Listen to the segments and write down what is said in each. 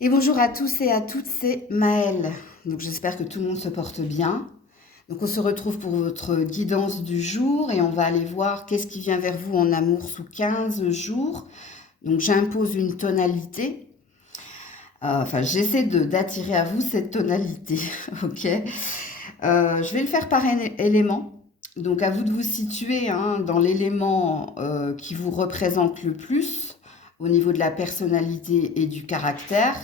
Et bonjour à tous et à toutes, c'est Maëlle. Donc j'espère que tout le monde se porte bien. Donc on se retrouve pour votre guidance du jour et on va aller voir qu'est-ce qui vient vers vous en amour sous 15 jours. Donc j'impose une tonalité. J'essaie d'attirer à vous cette tonalité, ok? Je vais le faire par élément. Donc à vous de vous situer dans l'élément qui vous représente le plus au niveau de la personnalité et du caractère.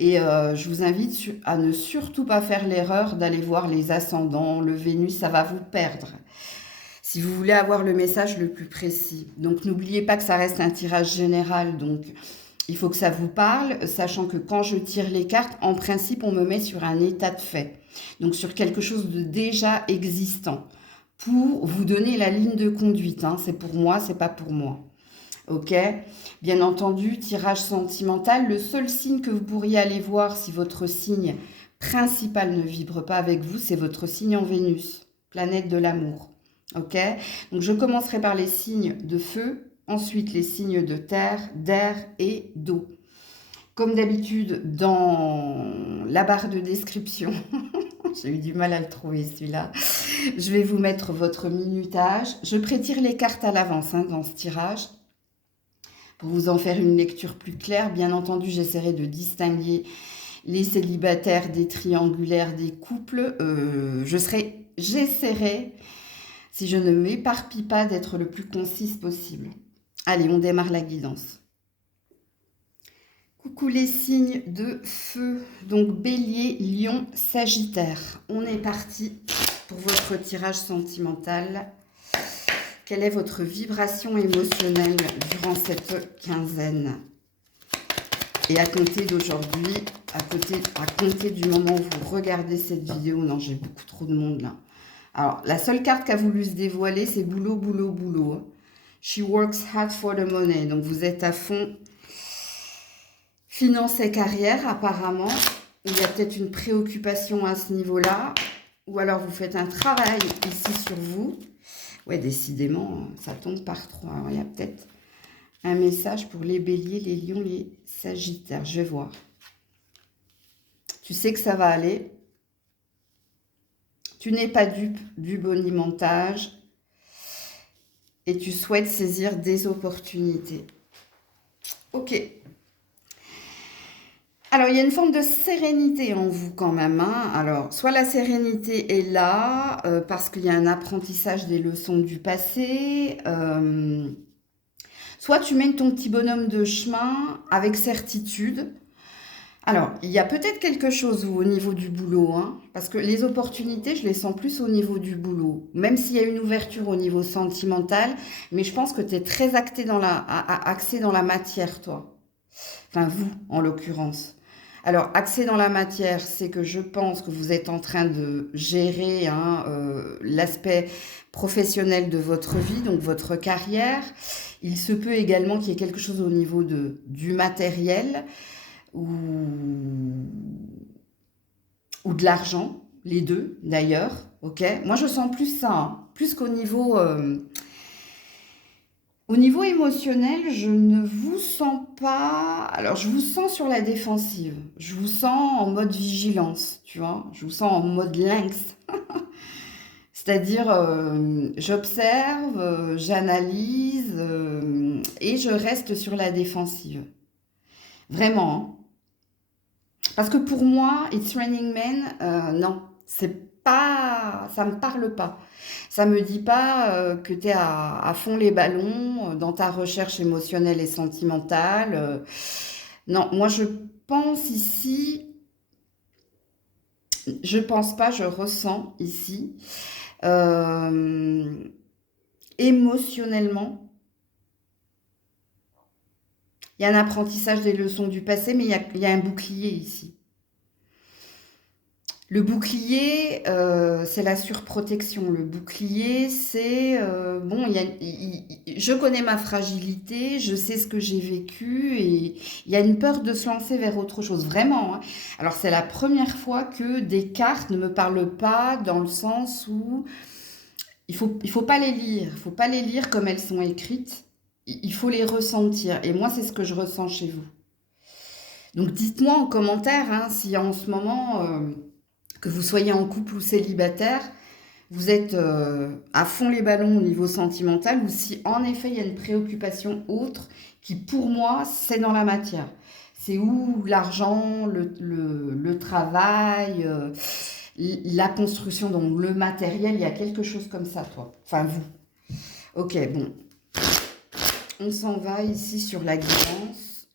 Et je vous invite à ne surtout pas faire l'erreur d'aller voir les ascendants, le Vénus, ça va vous perdre. Si vous voulez avoir le message le plus précis. Donc n'oubliez pas que ça reste un tirage général, donc il faut que ça vous parle, sachant que quand je tire les cartes, en principe, on me met sur un état de fait. Donc sur quelque chose de déjà existant, pour vous donner la ligne de conduite. C'est pour moi, c'est pas pour moi. Ok? Bien entendu, tirage sentimental, le seul signe que vous pourriez aller voir si votre signe principal ne vibre pas avec vous, c'est votre signe en Vénus, planète de l'amour. Ok? Donc je commencerai par les signes de feu, ensuite les signes de terre, d'air et d'eau. Comme d'habitude, dans la barre de description, j'ai eu du mal à le trouver celui-là, je vais vous mettre votre minutage. Je prétire les cartes à l'avance dans ce tirage pour vous en faire une lecture plus claire. Bien entendu, j'essaierai de distinguer les célibataires des triangulaires, des couples. J'essaierai, si je ne m'éparpille pas, d'être le plus concise possible. Allez, on démarre la guidance. Coucou les signes de feu, donc Bélier, Lion, Sagittaire. On est parti pour votre tirage sentimental. Quelle est votre vibration émotionnelle durant cette quinzaine? Et à compter d'aujourd'hui, à compter du moment où vous regardez cette vidéo, non, j'ai beaucoup trop de monde là. Alors, la seule carte qu'a voulu se dévoiler, c'est boulot, boulot, boulot. She works hard for the money. Donc, vous êtes à fond finance et carrière, apparemment. Il y a peut-être une préoccupation à ce niveau-là. Ou alors, vous faites un travail ici sur vous. Ouais, décidément, ça tombe par trois. Alors, il y a peut-être un message pour les béliers, les lions, les sagittaires. Je vais voir. Tu sais que ça va aller. Tu n'es pas dupe du bonimentage. Et tu souhaites saisir des opportunités. Ok. Alors, il y a une forme de sérénité en vous quand même. Alors, soit la sérénité est là, parce qu'il y a un apprentissage des leçons du passé. Soit tu mènes ton petit bonhomme de chemin avec certitude. Alors, il y a peut-être quelque chose au niveau du boulot, parce que les opportunités, je les sens plus au niveau du boulot, même s'il y a une ouverture au niveau sentimental, mais je pense que tu es très axé dans la matière, toi. Enfin, vous, en l'occurrence. Alors, axé dans la matière, c'est que je pense que vous êtes en train de gérer l'aspect professionnel de votre vie, donc votre carrière. Il se peut également qu'il y ait quelque chose au niveau du matériel ou, ou de l'argent, les deux d'ailleurs. Ok. Moi, je sens plus ça, plus qu'au niveau... Au niveau émotionnel, je ne vous sens pas... Alors, je vous sens sur la défensive. Je vous sens en mode vigilance, tu vois. Je vous sens en mode lynx. C'est-à-dire, j'observe, j'analyse et je reste sur la défensive. Vraiment. Parce que pour moi, It's Raining Men, non, c'est pas, ça me parle pas. Ça me dit pas que tu es à fond les ballons dans ta recherche émotionnelle et sentimentale. Non, moi je pense ici, je pense pas, je ressens ici, euh, émotionnellement, il y a un apprentissage des leçons du passé, mais il y a un bouclier ici. Le bouclier, c'est la surprotection. Le bouclier, c'est bon, je connais ma fragilité, je sais ce que j'ai vécu et il y a une peur de se lancer vers autre chose, vraiment. Alors, c'est la première fois que des cartes ne me parlent pas dans le sens où il faut pas les lire. Il faut pas les lire comme elles sont écrites. Il faut les ressentir. Et moi, c'est ce que je ressens chez vous. Donc dites-moi en commentaire hein, si en ce moment, que vous soyez en couple ou célibataire, vous êtes à fond les ballons au niveau sentimental ou si en effet il y a une préoccupation autre qui pour moi c'est dans la matière. C'est où l'argent, le travail, la construction, donc le matériel, il y a quelque chose comme ça, toi. Enfin, vous. Ok, bon. On s'en va ici sur la guidance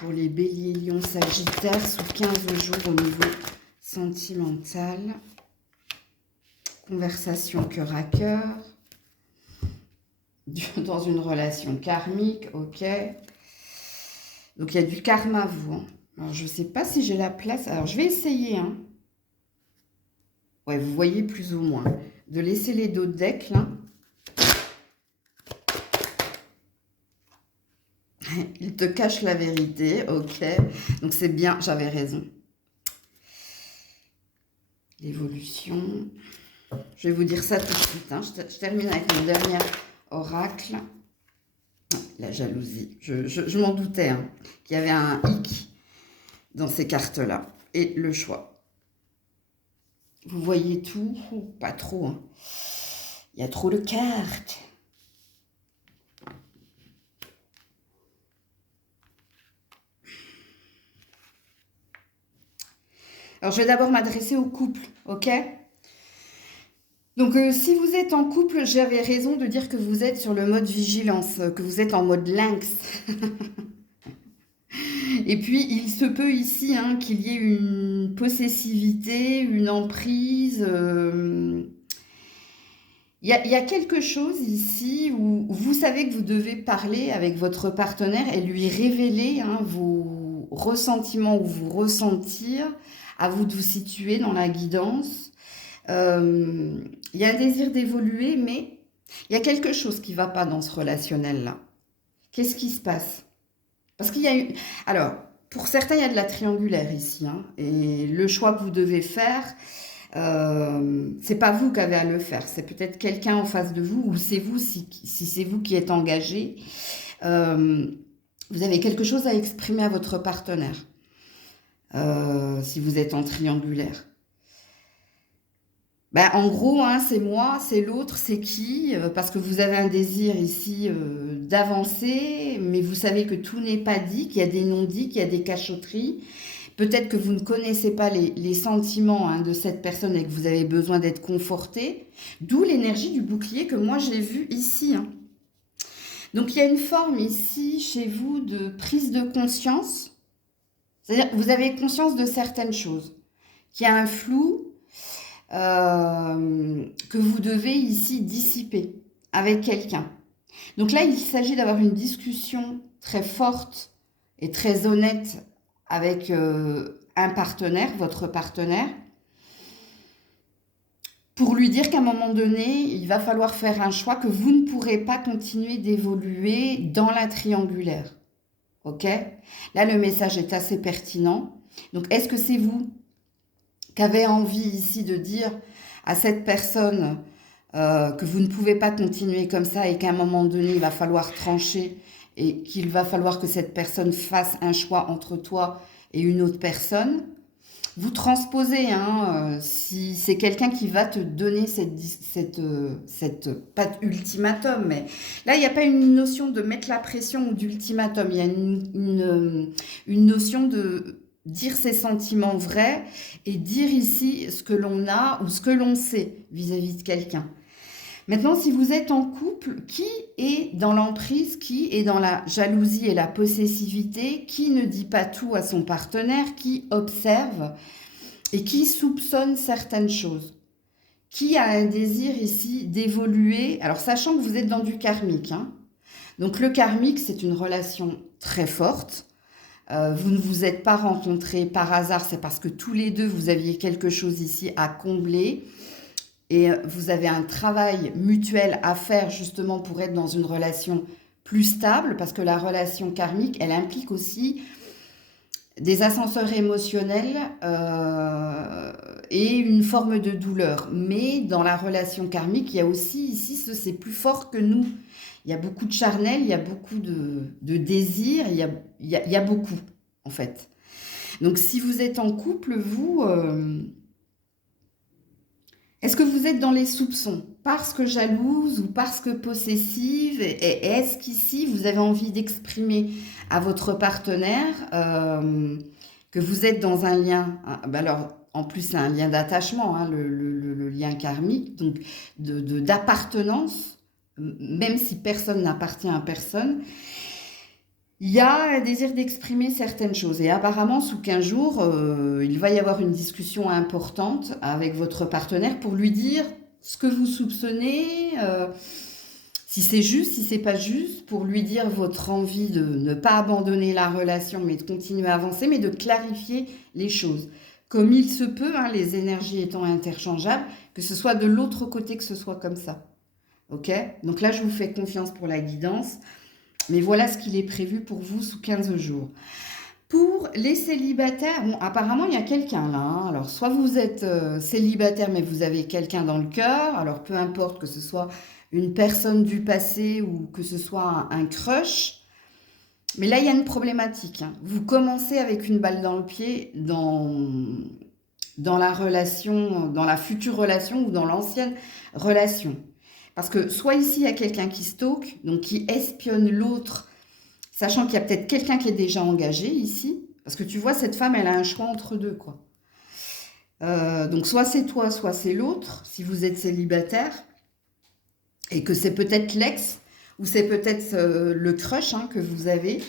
pour les béliers, lions, sagittaires sous 15 jours au niveau sentimental. Conversation cœur à cœur. Dans une relation karmique, ok. Donc, il y a du karma, vous. Hein. Alors, je ne sais pas si j'ai la place. Alors, je vais essayer. Hein. Ouais, vous voyez plus ou moins. De laisser les dos de deck, là. Il te cache la vérité, ok. Donc, c'est bien, j'avais raison. L'évolution. Je vais vous dire ça tout de suite. Hein. Je termine avec mon dernier oracle. La jalousie. Je m'en doutais hein, qu'il y avait un hic dans ces cartes-là. Et le choix. Vous voyez tout? Pas trop. Hein. Il y a trop de cartes. Alors, je vais d'abord m'adresser au couple, ok? Donc, si vous êtes en couple, j'avais raison de dire que vous êtes sur le mode vigilance, que vous êtes en mode lynx. Et puis, il se peut ici hein, qu'il y ait une possessivité, une emprise. Il y a quelque chose ici où vous savez que vous devez parler avec votre partenaire et lui révéler hein, vos ressentiments ou vous ressentir, à vous de vous situer dans la guidance. Il y a un désir d'évoluer, mais il y a quelque chose qui ne va pas dans ce relationnel-là. Qu'est-ce qui se passe? Parce qu'il y a eu... Alors, pour certains, il y a de la triangulaire ici. Hein, et le choix que vous devez faire, c'est pas vous qui avez à le faire. C'est peut-être quelqu'un en face de vous, ou c'est vous, si c'est vous qui êtes engagé. Vous avez quelque chose à exprimer à votre partenaire. Si vous êtes en triangulaire. Ben, en gros, hein, c'est moi, c'est l'autre, c'est qui? Parce que vous avez un désir ici d'avancer, mais vous savez que tout n'est pas dit, qu'il y a des non-dits, qu'il y a des cachotteries. Peut-être que vous ne connaissez pas les sentiments hein, de cette personne et que vous avez besoin d'être conforté. D'où l'énergie du bouclier que moi j'ai vue ici. Hein. Donc il y a une forme ici chez vous de prise de conscience. C'est-à-dire que vous avez conscience de certaines choses. Qu'il y a un flou que vous devez ici dissiper avec quelqu'un. Donc là, il s'agit d'avoir une discussion très forte et très honnête avec un partenaire, votre partenaire, pour lui dire qu'à un moment donné, il va falloir faire un choix, que vous ne pourrez pas continuer d'évoluer dans la triangulaire. Ok? Là, le message est assez pertinent. Donc, est-ce que c'est vous qui avez envie ici de dire à cette personne que vous ne pouvez pas continuer comme ça et qu'à un moment donné, il va falloir trancher et qu'il va falloir que cette personne fasse un choix entre toi et une autre personne? Vous transposez, hein, si c'est quelqu'un qui va te donner pas ultimatum, mais là, il n'y a pas une notion de mettre la pression ou d'ultimatum, il y a une notion de dire ses sentiments vrais et dire ici ce que l'on a ou ce que l'on sait vis-à-vis de quelqu'un. Maintenant, si vous êtes en couple, qui est dans l'emprise, qui est dans la jalousie et la possessivité, qui ne dit pas tout à son partenaire, qui observe et qui soupçonne certaines choses? Qui a un désir ici d'évoluer? Alors, sachant que vous êtes dans du karmique. Hein. Donc, le karmique, c'est une relation très forte. Vous ne vous êtes pas rencontrés par hasard, c'est parce que tous les deux, vous aviez quelque chose ici à combler. Et vous avez un travail mutuel à faire justement pour être dans une relation plus stable, parce que la relation karmique, elle implique aussi des ascenseurs émotionnels et une forme de douleur. Mais dans la relation karmique, il y a aussi ici, c'est plus fort que nous. Il y a beaucoup de charnel, il y a beaucoup de désir, il y a beaucoup en fait. Donc, si vous êtes en couple, vous, est-ce que vous êtes dans les soupçons? Parce que jalouse ou parce que possessive? Et est-ce qu'ici, vous avez envie d'exprimer à votre partenaire que vous êtes dans un lien, alors, en plus, c'est un lien d'attachement, hein, le lien karmique, donc d'appartenance, même si personne n'appartient à personne. Il y a un désir d'exprimer certaines choses. Et apparemment, sous 15 jours, il va y avoir une discussion importante avec votre partenaire pour lui dire ce que vous soupçonnez, si c'est juste, si c'est pas juste, pour lui dire votre envie de ne pas abandonner la relation, mais de continuer à avancer, mais de clarifier les choses. Comme il se peut, hein, les énergies étant interchangeables, que ce soit de l'autre côté, que ce soit comme ça. Ok? Donc là, je vous fais confiance pour la guidance. Mais voilà ce qu'il est prévu pour vous sous 15 jours. Pour les célibataires, bon, apparemment, il y a quelqu'un là, hein. Alors, soit vous êtes célibataire, mais vous avez quelqu'un dans le cœur. Alors, peu importe que ce soit une personne du passé ou que ce soit un crush. Mais là, il y a une problématique, hein. Vous commencez avec une balle dans le pied dans la relation, dans la future relation ou dans l'ancienne relation. Parce que soit ici, il y a quelqu'un qui stalk, donc qui espionne l'autre, sachant qu'il y a peut-être quelqu'un qui est déjà engagé ici. Parce que tu vois, cette femme, elle a un choix entre deux, quoi. Donc soit c'est toi, soit c'est l'autre, si vous êtes célibataire, et que c'est peut-être l'ex, ou c'est peut-être le crush, hein, que vous avez.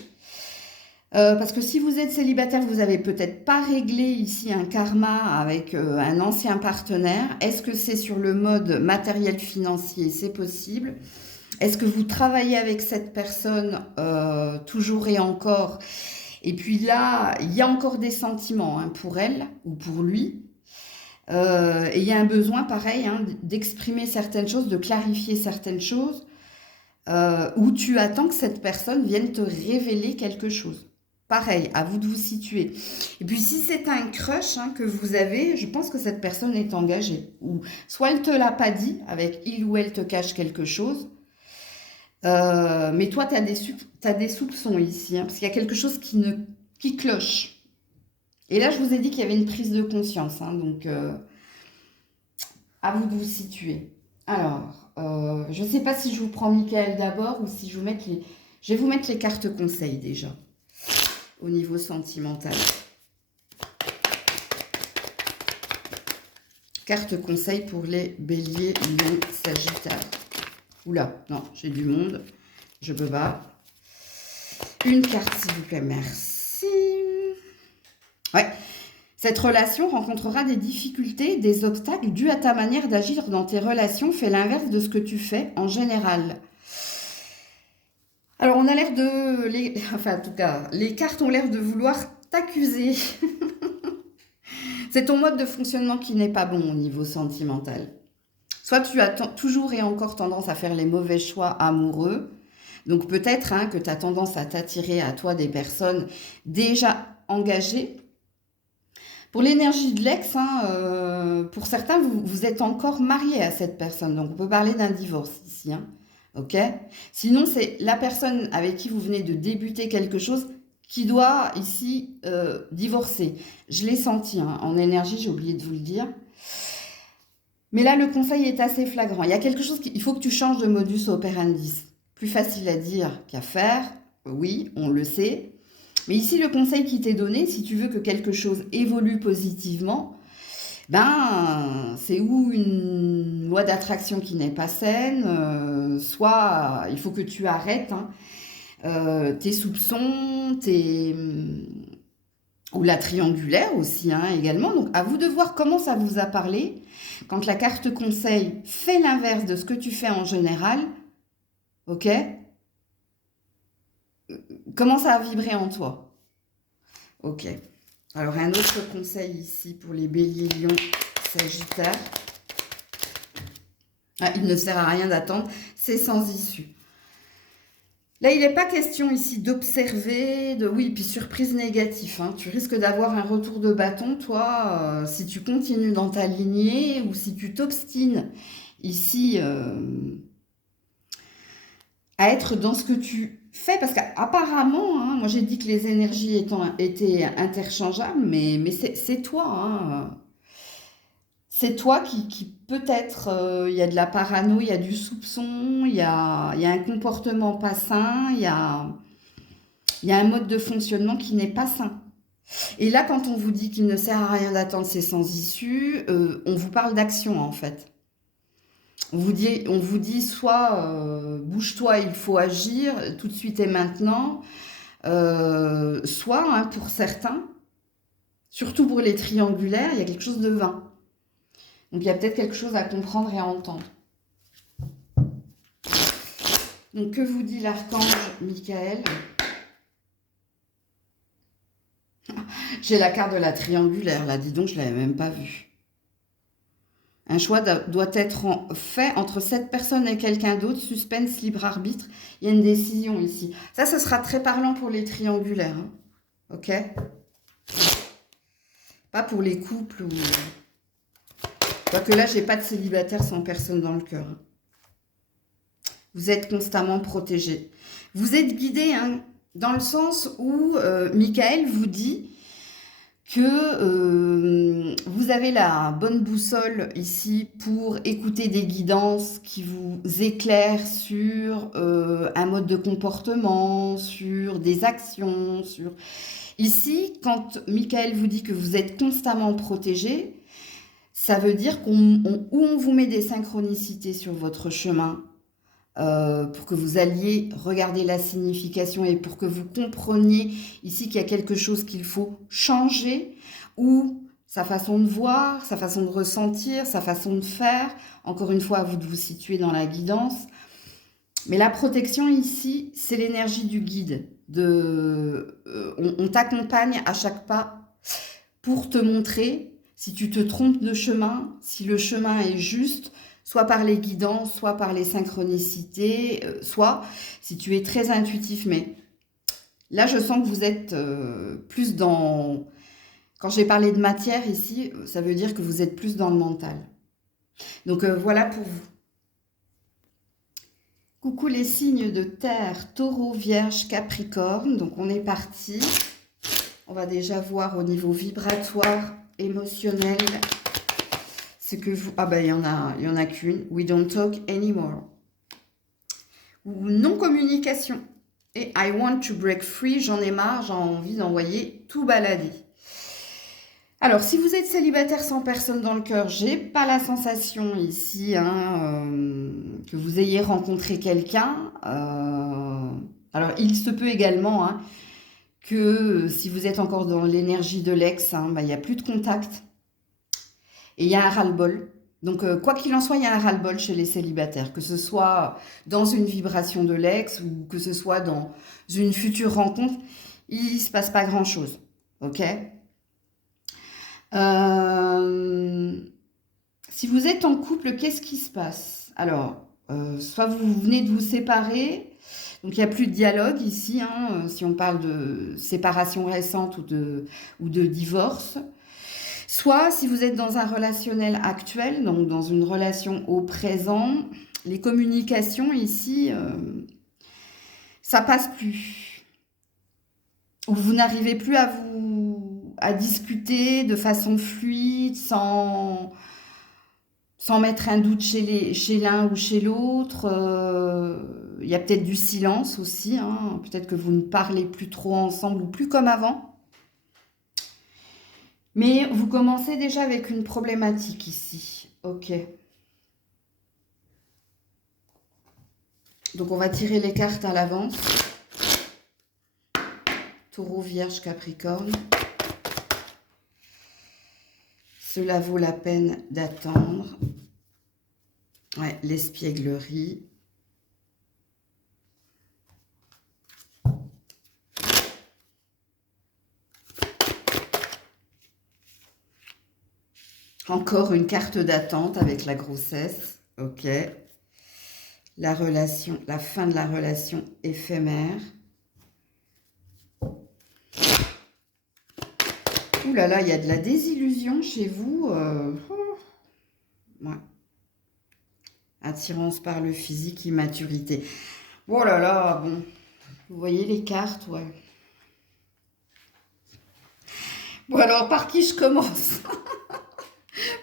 Parce que si vous êtes célibataire, vous n'avez peut-être pas réglé ici un karma avec un ancien partenaire. Est-ce que c'est sur le mode matériel financier? C'est possible. Est-ce que vous travaillez avec cette personne toujours et encore? Et puis là, il y a encore des sentiments, hein, pour elle ou pour lui. Et il y a un besoin pareil, hein, d'exprimer certaines choses, de clarifier certaines choses, où tu attends que cette personne vienne te révéler quelque chose. Pareil, à vous de vous situer. Et puis si c'est un crush, hein, que vous avez, je pense que cette personne est engagée. Ou soit elle te l'a pas dit, avec il ou elle te cache quelque chose, mais toi tu as des soupçons ici, hein, parce qu'il y a quelque chose qui cloche. Et là je vous ai dit qu'il y avait une prise de conscience, hein, donc à vous de vous situer. Alors, je ne sais pas si je vous prends Michael d'abord ou si je vous mets les... Je vais vous mettre les cartes conseils déjà, au niveau sentimental. Carte conseil pour les béliers, lions, sagittaires. Oula, non, j'ai du monde. Je peux pas. Une carte, s'il vous plaît, merci. Ouais. Cette relation rencontrera des difficultés, des obstacles dus à ta manière d'agir dans tes relations. Fais l'inverse de ce que tu fais en général. Alors, on a l'air de... Enfin, en tout cas, les cartes ont l'air de vouloir t'accuser. C'est ton mode de fonctionnement qui n'est pas bon au niveau sentimental. Soit tu as toujours et encore tendance à faire les mauvais choix amoureux. Donc, peut-être, hein, que tu as tendance à t'attirer à toi des personnes déjà engagées. Pour l'énergie de l'ex, hein, pour certains, vous êtes encore marié à cette personne. Donc, on peut parler d'un divorce ici, hein. Ok? Sinon, c'est la personne avec qui vous venez de débuter quelque chose qui doit ici divorcer. Je l'ai senti, hein, en énergie, j'ai oublié de vous le dire. Mais là, le conseil est assez flagrant. Il y a quelque chose il faut que tu changes de modus operandi. Plus facile à dire qu'à faire. Oui, on le sait. Mais ici, le conseil qui t'est donné, si tu veux que quelque chose évolue positivement, ben, c'est ou une loi d'attraction qui n'est pas saine, soit il faut que tu arrêtes, hein, tes soupçons, ou la triangulaire aussi, hein, également. Donc, à vous de voir comment ça vous a parlé. Quand la carte conseil fait l'inverse de ce que tu fais en général, ok? Comment ça a vibré en toi? Ok. Alors, un autre conseil ici pour les béliers, lions, sagittaires. Ah, il ne sert à rien d'attendre, c'est sans issue. Là, il n'est pas question ici d'observer, oui, puis surprise négative, hein. Tu risques d'avoir un retour de bâton, toi, si tu continues dans ta lignée ou si tu t'obstines ici à être dans ce que tu fais, parce qu'apparemment, hein, moi j'ai dit que les énergies étaient interchangeables, mais c'est toi, hein. C'est toi qui peut-être, il y a de la parano, il y a du soupçon, il y a un comportement pas sain, il y a un mode de fonctionnement qui n'est pas sain. Et là, quand on vous dit qu'il ne sert à rien d'attendre, c'est sans issue, on vous parle d'action en fait. On vous dit soit bouge-toi, il faut agir tout de suite et maintenant, soit, hein, pour certains, surtout pour les triangulaires, il y a quelque chose de vain. Donc il y a peut-être quelque chose à comprendre et à entendre. Donc que vous dit l'archange Michael? J'ai la carte de la triangulaire, là, dis donc, je ne l'avais même pas vue. Un choix doit être fait entre cette personne et quelqu'un d'autre, suspense, libre arbitre. Il y a une décision ici. Ça, ce sera très parlant pour les triangulaires. Hein. Ok? Pas pour les couples ou... Quoique là, j'ai pas de célibataire sans personne dans le cœur. Vous êtes constamment protégé. Vous êtes guidé, hein, dans le sens où Michael vous dit que vous avez la bonne boussole ici pour écouter des guidances qui vous éclairent sur un mode de comportement, sur des actions, sur... Ici, quand Michael vous dit que vous êtes constamment protégé, ça veut dire on vous met des synchronicités sur votre chemin pour que vous alliez regarder la signification et pour que vous compreniez ici qu'il y a quelque chose qu'il faut changer ou sa façon de voir, sa façon de ressentir, sa façon de faire. Encore une fois, à vous de vous situer dans la guidance. Mais la protection ici, c'est l'énergie du guide. On t'accompagne à chaque pas pour te montrer si tu te trompes de chemin, si le chemin est juste, soit par les guidances, soit par les synchronicités, soit si tu es très intuitif. Mais là, je sens que vous êtes plus dans... Quand j'ai parlé de matière ici, ça veut dire que vous êtes plus dans le mental. Donc voilà pour vous. Coucou les signes de terre, taureau, vierge, capricorne. Donc on est parti. On va déjà voir au niveau vibratoire, émotionnel, ce que vous... Ah ben il y en a qu'une. We don't talk anymore. Ou non-communication. Et I want to break free, j'en ai marre, j'ai envie d'envoyer tout balader. Alors, si vous êtes célibataire sans personne dans le cœur, j'ai pas la sensation ici hein, que vous ayez rencontré quelqu'un. Alors, il se peut également hein, que si vous êtes encore dans l'énergie de l'ex, hein, bah, il n'y a plus de contact. Et il y a un ras-le-bol. Donc, quoi qu'il en soit, il y a un ras-le-bol chez les célibataires, que ce soit dans une vibration de l'ex ou que ce soit dans une future rencontre, il ne se passe pas grand-chose. Ok ? Si vous êtes en couple, qu'est-ce qui se passe? Alors, soit vous venez de vous séparer, donc il n'y a plus de dialogue ici, hein, si on parle de séparation récente ou de divorce. Soit si vous êtes dans un relationnel actuel, donc dans une relation au présent, les communications ici, ça passe plus. Ou vous n'arrivez plus à discuter de façon fluide, sans mettre un doute chez l'un ou chez l'autre. Il y a peut-être du silence aussi, hein. Peut-être que vous ne parlez plus trop ensemble ou plus comme avant. Mais vous commencez déjà avec une problématique ici. Ok. Donc on va tirer les cartes à l'avance. Taureau, Vierge, Capricorne. Cela vaut la peine d'attendre. Ouais, l'espièglerie. Encore une carte d'attente avec la grossesse. Ok. La relation, la fin de la relation éphémère. Ouh là là, il y a de la désillusion chez vous. Ouais. Attirance par le physique, immaturité. Oh là là, bon. Vous voyez les cartes, ouais. Bon alors, par qui je commence?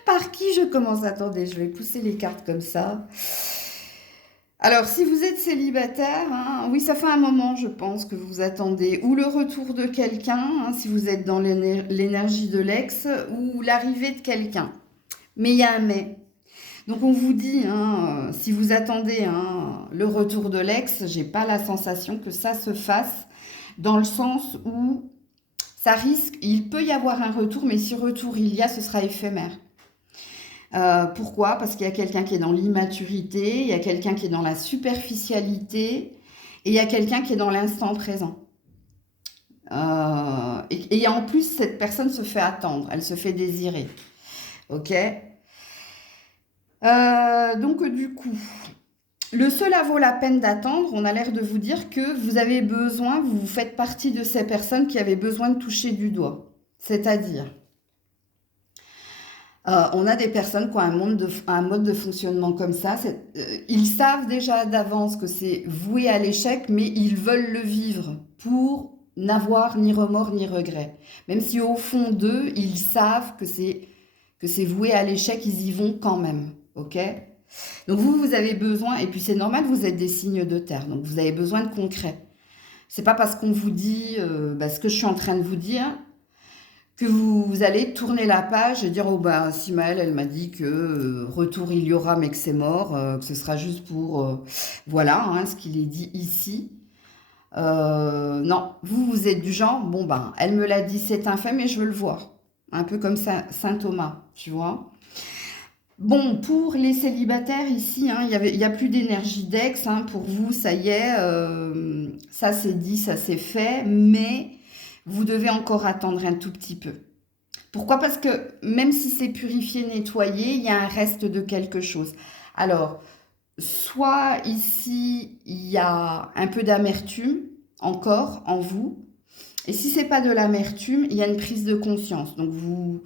Par qui je commence? Attendez, je vais pousser les cartes comme ça. Alors, si vous êtes célibataire, hein, oui, ça fait un moment, je pense, que vous attendez ou le retour de quelqu'un, hein, si vous êtes dans l'énergie de l'ex, ou l'arrivée de quelqu'un. Mais il y a un mais. Donc, on vous dit, hein, si vous attendez hein, le retour de l'ex, j'ai pas la sensation que ça se fasse dans le sens où ça risque, il peut y avoir un retour, mais si retour il y a, ce sera éphémère. Pourquoi? Parce qu'il y a quelqu'un qui est dans l'immaturité, il y a quelqu'un qui est dans la superficialité, et il y a quelqu'un qui est dans l'instant présent. Et en plus, cette personne se fait attendre, elle se fait désirer. Ok? Donc du coup, le cela vaut la peine d'attendre, on a l'air de vous dire que vous avez besoin, vous faites partie de ces personnes qui avaient besoin de toucher du doigt. C'est-à-dire, on a des personnes qui ont un mode de fonctionnement comme ça. Ils savent déjà d'avance que c'est voué à l'échec, mais ils veulent le vivre pour n'avoir ni remords ni regrets. Même si au fond d'eux, ils savent que c'est voué à l'échec, ils y vont quand même. Ok? Donc vous avez besoin, et puis c'est normal, vous êtes des signes de terre, donc vous avez besoin de concret. C'est pas parce qu'on vous dit ce que je suis en train de vous dire que vous allez tourner la page et dire oh bah si Maëlle elle m'a dit que retour il y aura mais que c'est mort, que ce sera juste pour voilà hein, ce qu'il est dit ici. Non, vous êtes du genre bon ben elle me l'a dit c'est un fait mais je veux le voir. Un peu comme ça, Saint Thomas, tu vois. Bon, pour les célibataires ici, hein, il y a plus d'énergie d'ex. Hein, pour vous, ça y est, ça c'est dit, ça c'est fait, mais vous devez encore attendre un tout petit peu. Pourquoi? Parce que même si c'est purifié, nettoyé, il y a un reste de quelque chose. Alors, soit ici, il y a un peu d'amertume encore en vous, et si c'est pas de l'amertume, il y a une prise de conscience. Donc vous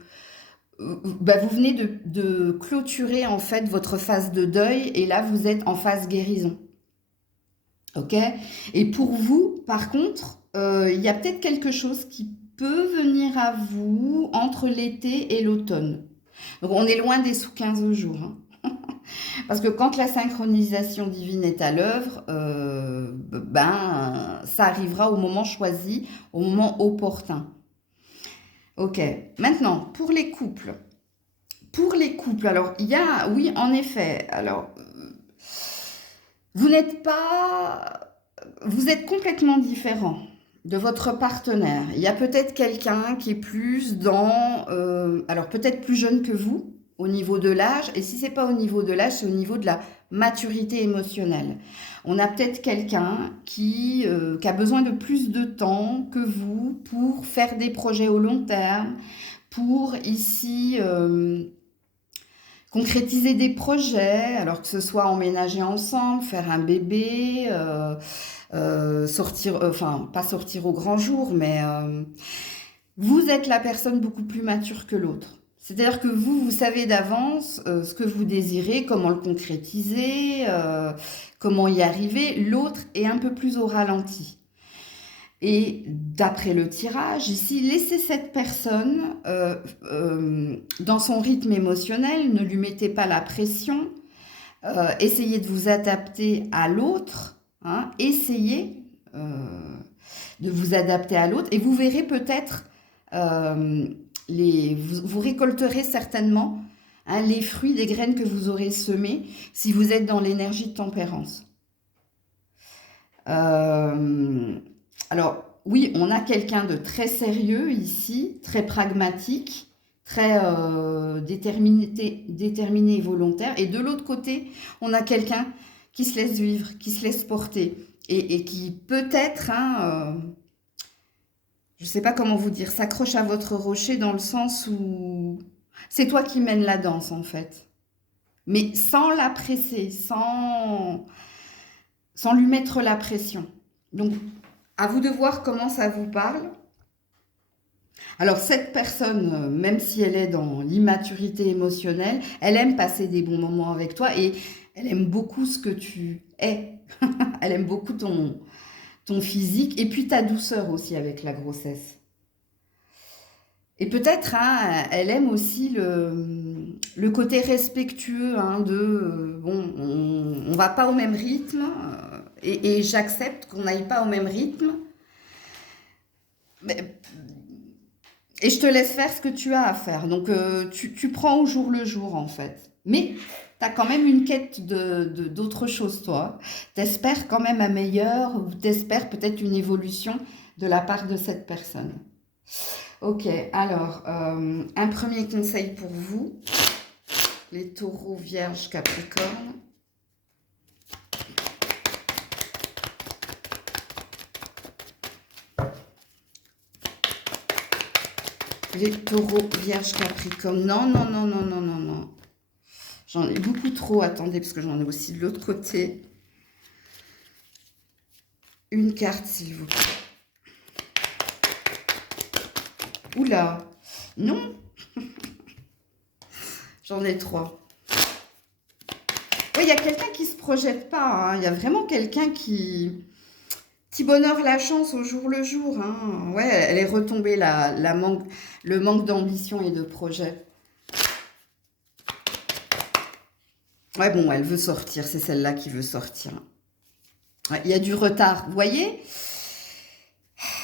venez de clôturer en fait votre phase de deuil et là vous êtes en phase guérison. Ok? Et pour vous, par contre, il y a peut-être quelque chose qui peut venir à vous entre l'été et l'automne. Donc on est loin des sous 15 jours. Hein. Parce que quand la synchronisation divine est à l'œuvre, ça arrivera au moment choisi, au moment opportun. Ok. Maintenant, pour les couples. Pour les couples, alors il y a, oui, en effet, alors vous n'êtes pas, vous êtes complètement différent de votre partenaire. Il y a peut-être quelqu'un qui est plus dans, alors peut-être plus jeune que vous au niveau de l'âge, et si c'est pas au niveau de l'âge, c'est au niveau de la maturité émotionnelle. On a peut-être quelqu'un qui a besoin de plus de temps que vous pour faire des projets au long terme, pour ici concrétiser des projets, alors que ce soit emménager ensemble, faire un bébé, sortir, enfin pas sortir au grand jour, mais vous êtes la personne beaucoup plus mature que l'autre. C'est-à-dire que vous savez d'avance ce que vous désirez, comment le concrétiser, comment y arriver. L'autre est un peu plus au ralenti. Et d'après le tirage, ici, laissez cette personne dans son rythme émotionnel, ne lui mettez pas la pression, essayez de vous adapter à l'autre, hein, essayez de vous adapter à l'autre et vous verrez peut-être, vous récolterez certainement hein, les fruits des graines que vous aurez semées si vous êtes dans l'énergie de tempérance. Alors, oui, on a quelqu'un de très sérieux ici, très pragmatique, très déterminé et volontaire. Et de l'autre côté, on a quelqu'un qui se laisse vivre, qui se laisse porter et qui peut-être, hein, je ne sais pas comment vous dire, s'accroche à votre rocher dans le sens où c'est toi qui mènes la danse en fait. Mais sans la presser, sans lui mettre la pression. Donc, à vous de voir comment ça vous parle. Alors, cette personne, même si elle est dans l'immaturité émotionnelle, elle aime passer des bons moments avec toi et elle aime beaucoup ce que tu es. Elle aime beaucoup ton ton physique et puis ta douceur aussi avec la grossesse. Et peut-être, hein, elle aime aussi le côté respectueux, hein, bon, on va pas au même rythme, et j'accepte qu'on n'aille pas au même rythme, mais- et je te laisse faire ce que tu as à faire. Donc, tu prends au jour le jour, en fait. Mais tu as quand même une quête d'autre chose, toi. T'espères quand même un meilleur, ou t'espères peut-être une évolution de la part de cette personne. Ok, alors, un premier conseil pour vous, les taureaux, vierges, capricornes. Les taureaux, vierges, capricornes. Non, non, non, non, non, non, non. J'en ai beaucoup trop. Attendez, parce que j'en ai aussi de l'autre côté. Une carte, s'il vous plaît. Oula, non. J'en ai trois. Oui, il y a quelqu'un qui se projette pas, hein. Il y a vraiment quelqu'un qui... Petit bonheur, la chance au jour le jour, hein. Ouais, elle est retombée, le manque d'ambition et de projet. Ouais, bon, elle veut sortir, c'est celle-là qui veut sortir. Ouais, il y a du retard, vous voyez?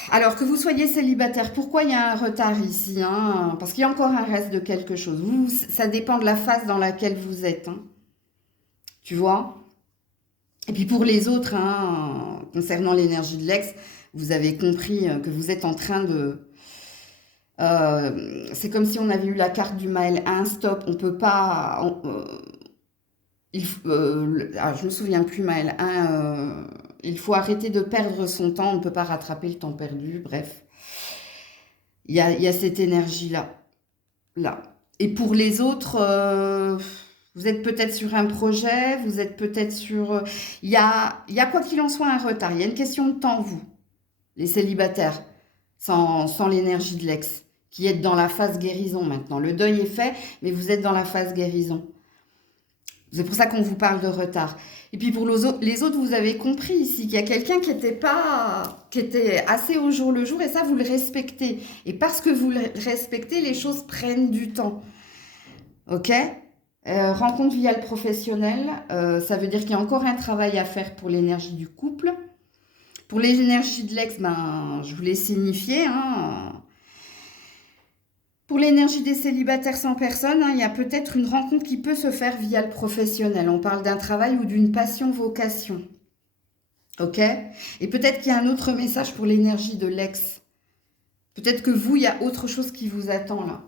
Alors, que vous soyez célibataire, pourquoi il y a un retard ici, hein? Parce qu'il y a encore un reste de quelque chose. Vous, ça dépend de la phase dans laquelle vous êtes, hein. Tu vois? Et puis pour les autres, hein, concernant l'énergie de l'ex, vous avez compris que vous êtes en train de... c'est comme si on avait eu la carte du mail un stop, on peut pas... alors je me souviens plus mail 1, il faut arrêter de perdre son temps, on ne peut pas rattraper le temps perdu, bref. Il y a cette énergie-là. Là. Et pour les autres, vous êtes peut-être sur un projet, vous êtes peut-être sur... il y a quoi qu'il en soit un retard. Il y a une question de temps, vous, les célibataires, sans l'énergie de l'ex, qui êtes dans la phase guérison maintenant. Le deuil est fait, mais vous êtes dans la phase guérison. C'est pour ça qu'on vous parle de retard. Et puis pour les autres, vous avez compris ici qu'il y a quelqu'un qui était assez au jour le jour, et ça, vous le respectez. Et parce que vous le respectez, les choses prennent du temps. Ok? Rencontre via le professionnel, ça veut dire qu'il y a encore un travail à faire pour l'énergie du couple. Pour l'énergie de l'ex, ben, je vous l'ai signifié, hein. Pour l'énergie des célibataires sans personne, hein, il y a peut-être une rencontre qui peut se faire via le professionnel. On parle d'un travail ou d'une passion-vocation. Ok? Et peut-être qu'il y a un autre message pour l'énergie de l'ex. Peut-être que vous, il y a autre chose qui vous attend là.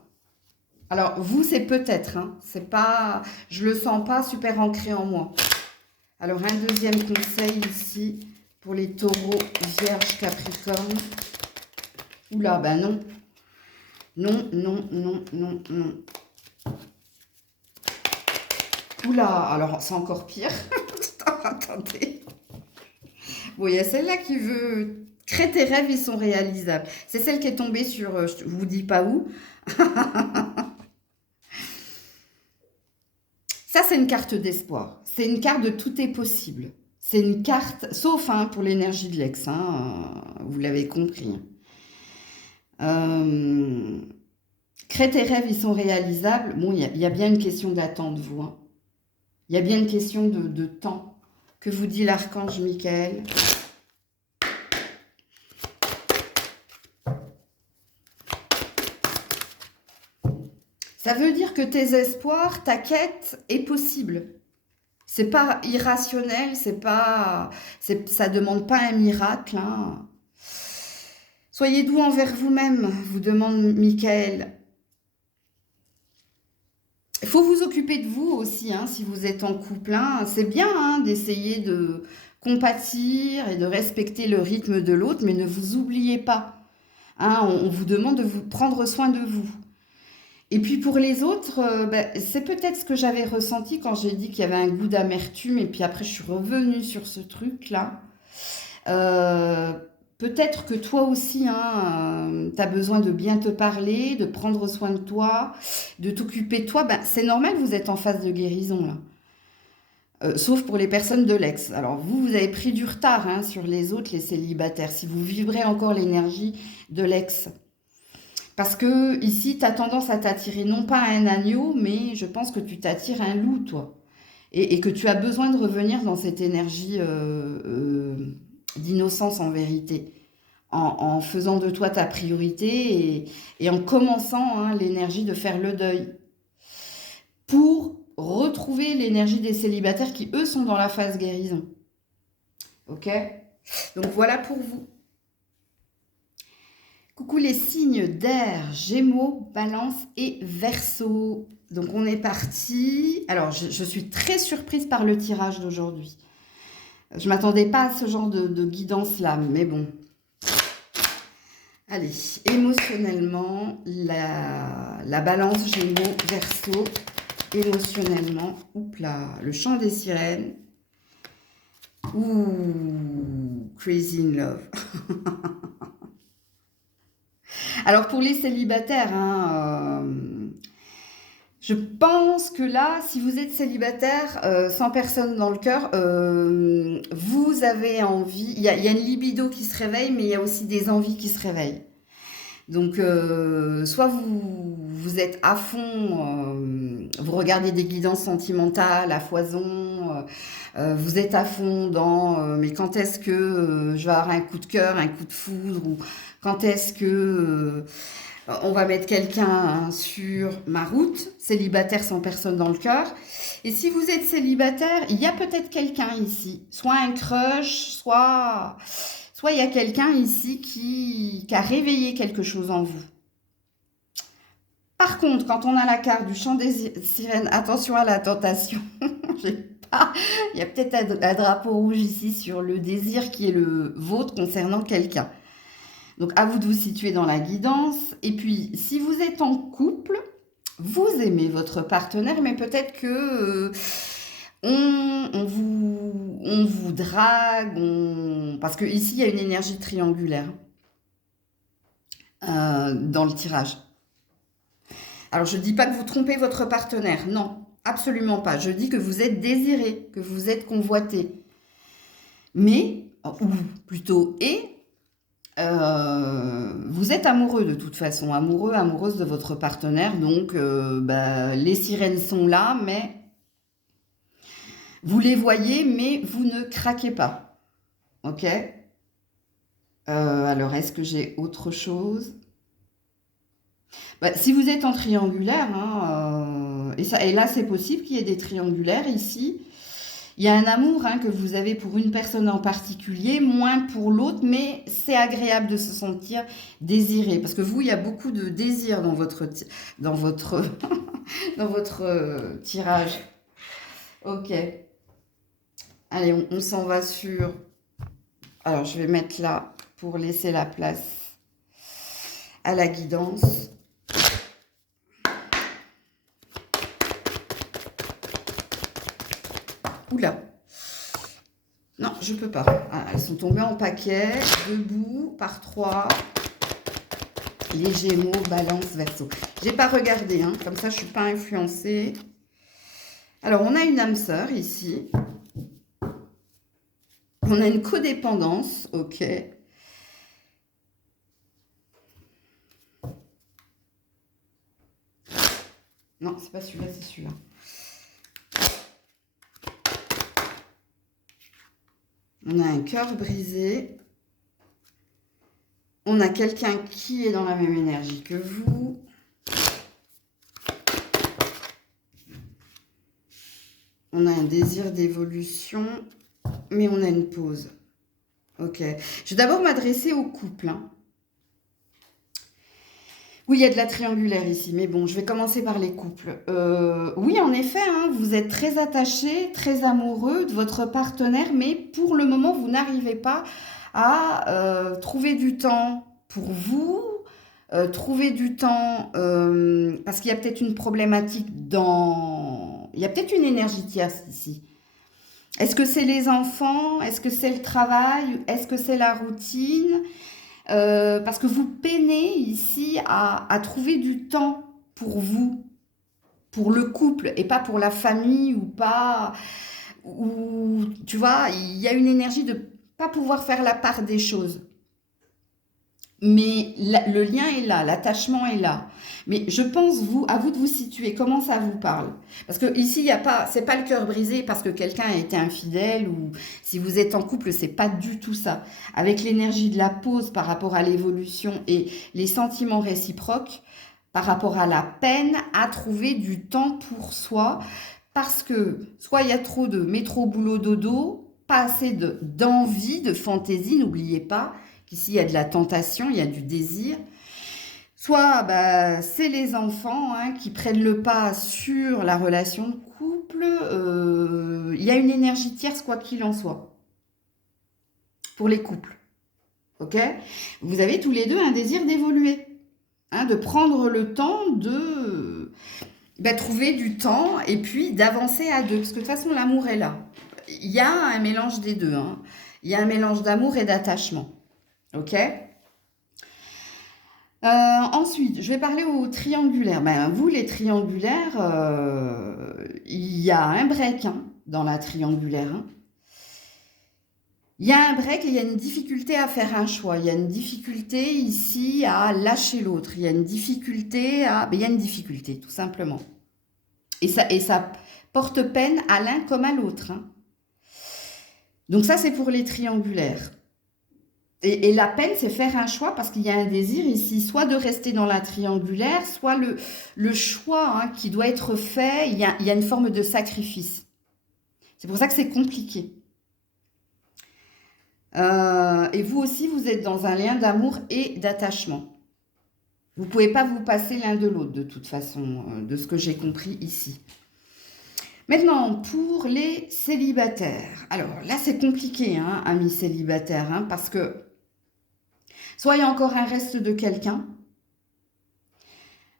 Alors, vous, c'est peut-être, hein, c'est pas, je le sens pas super ancré en moi. Alors, un deuxième conseil ici pour les taureaux, vierges, capricornes. Oula, ben non. Non, non, non, non, non. Oula, alors c'est encore pire. Attendez. Bon, il y a celle-là qui veut... Crée tes rêves, ils sont réalisables. C'est celle qui est tombée sur, je vous dis pas où. Ça, c'est une carte d'espoir. C'est une carte de tout est possible. C'est une carte, sauf hein, pour l'énergie de l'ex, hein, vous l'avez compris. Crée tes rêves, ils sont réalisables. Bon, il y a bien une question d'attente, vous. Hein. Il y a bien une question de temps. Que vous dit l'archange Michael? Ça veut dire que tes espoirs, ta quête est possible. C'est pas irrationnel, ça demande pas un miracle. Hein. Soyez doux envers vous-même, vous demande Michael. Il faut vous occuper de vous aussi, hein, si vous êtes en couple. Hein. C'est bien hein, d'essayer de compatir et de respecter le rythme de l'autre, mais ne vous oubliez pas. Hein, on vous demande de vous prendre soin de vous. Et puis pour les autres, c'est peut-être ce que j'avais ressenti quand j'ai dit qu'il y avait un goût d'amertume, et puis après je suis revenue sur ce truc-là. Euh, Peut-être que toi aussi, hein, tu as besoin de bien te parler, de prendre soin de toi, de t'occuper de toi. Ben, c'est normal, vous êtes en phase de guérison là. sauf pour les personnes de l'ex. Alors vous, vous avez pris du retard hein, sur les autres, les célibataires, si vous vibrez encore l'énergie de l'ex. Parce que ici, tu as tendance à t'attirer non pas un agneau, mais je pense que tu t'attires un loup, toi. Et que tu as besoin de revenir dans cette énergie d'innocence en vérité, en faisant de toi ta priorité et en commençant hein, l'énergie de faire le deuil pour retrouver l'énergie des célibataires qui, eux, sont dans la phase guérison. Ok? Donc voilà pour vous. Coucou les signes d'air, Gémeaux, Balance et Verseau. Donc on est parti. Alors je suis très surprise par le tirage d'aujourd'hui. Je ne m'attendais pas à ce genre de guidance-là, mais bon. Allez, émotionnellement, la Balance, Gémeaux, Verseau. Émotionnellement, oups là, le chant des sirènes. Ouh, Crazy in Love. Alors pour les célibataires, hein, je pense que là, si vous êtes célibataire, sans personne dans le cœur, vous avez envie, il y a une libido qui se réveille, mais il y a aussi des envies qui se réveillent. Donc, soit vous êtes à fond, vous regardez des guidances sentimentales à foison, vous êtes à fond dans mais quand est-ce que je vais avoir un coup de cœur, un coup de foudre, ou quand est-ce que on va mettre quelqu'un hein, sur ma route, célibataire sans personne dans le cœur. Et si vous êtes célibataire, il y a peut-être quelqu'un ici, soit un crush, soit il y a quelqu'un ici qui a réveillé quelque chose en vous. Par contre, quand on a la carte du chant des sirènes, attention à la tentation. Il y a peut-être un drapeau rouge ici sur le désir qui est le vôtre concernant quelqu'un. Donc, à vous de vous situer dans la guidance. Et puis, si vous êtes en couple, vous aimez votre partenaire, mais peut-être que on vous drague, parce que ici il y a une énergie triangulaire dans le tirage. Alors, je ne dis pas que vous trompez votre partenaire, non, absolument pas. Je dis que vous êtes désiré, que vous êtes convoité. Mais, ou plutôt, vous êtes amoureux de toute façon, amoureux, amoureuse de votre partenaire. Donc, les sirènes sont là, mais vous les voyez, mais vous ne craquez pas. Ok? Alors, est-ce que j'ai autre chose? Si vous êtes en triangulaire, hein, et là c'est possible qu'il y ait des triangulaires ici, il y a un amour hein, que vous avez pour une personne en particulier, moins pour l'autre, mais c'est agréable de se sentir désiré. Parce que vous, il y a beaucoup de désir dans votre dans votre tirage. Ok. Allez, on s'en va sur... Alors, je vais mettre là pour laisser la place à la guidance. Oula. Non, je peux pas. Ah, elles sont tombées en paquet, debout, par 3. Les Gémeaux, Balance, Verseau. J'ai pas regardé, hein, comme ça je suis pas influencée. Alors, on a une âme sœur ici. On a une codépendance, ok. Non, c'est pas celui-là, c'est celui-là. On a un cœur brisé. On a quelqu'un qui est dans la même énergie que vous. On a un désir d'évolution, mais on a une pause. Ok. Je vais d'abord m'adresser au couple. Hein. Oui, il y a de la triangulaire ici, mais bon, je vais commencer par les couples. Oui, en effet, hein, vous êtes très attaché, très amoureux de votre partenaire, mais pour le moment, vous n'arrivez pas à trouver du temps pour vous, trouver du temps, parce qu'il y a peut-être une problématique dans... Il y a peut-être une énergie tierce ici. Est-ce que c'est les enfants? Est-ce que c'est le travail? Est-ce que c'est la routine? Parce que vous peinez ici à trouver du temps pour vous, pour le couple, et pas pour la famille, ou où, tu vois, il y a une énergie de pas pouvoir faire la part des choses. Mais le lien est là, l'attachement est là. Mais je pense, à vous de vous situer, comment ça vous parle? Parce que ici, il y a pas, c'est pas le cœur brisé parce que quelqu'un a été infidèle ou si vous êtes en couple, c'est pas du tout ça. Avec l'énergie de la pause par rapport à l'évolution et les sentiments réciproques, par rapport à la peine à trouver du temps pour soi, parce que soit il y a trop de métro, boulot, dodo, pas assez d'envie, de fantaisie, n'oubliez pas qu'ici il y a de la tentation, il y a du désir. Soit bah, c'est les enfants hein, qui prennent le pas sur la relation de couple. Il y a une énergie tierce quoi qu'il en soit pour les couples. Ok? Vous avez tous les deux un désir d'évoluer, hein, de prendre le temps de trouver du temps et puis d'avancer à deux. Parce que de toute façon, l'amour est là. Il y a un mélange des deux. Hein. Il y a un mélange d'amour et d'attachement. Ok? Ensuite, je vais parler aux triangulaires. Ben, vous, les triangulaires, il y a un break hein, dans la triangulaire. Hein. Il y a un break et il y a une difficulté à faire un choix. Il y a une difficulté ici à lâcher l'autre. Il y a une difficulté il y a une difficulté, tout simplement. Et ça porte peine à l'un comme à l'autre. Hein. Donc ça, c'est pour les triangulaires. Et la peine, c'est faire un choix parce qu'il y a un désir ici, soit de rester dans la triangulaire, soit le choix hein, qui doit être fait, il y a une forme de sacrifice. C'est pour ça que c'est compliqué. Et vous aussi, vous êtes dans un lien d'amour et d'attachement. Vous ne pouvez pas vous passer l'un de l'autre, de toute façon, de ce que j'ai compris ici. Maintenant, pour les célibataires. Alors là, c'est compliqué, hein, amis célibataires, hein, parce que soit il y a encore un reste de quelqu'un,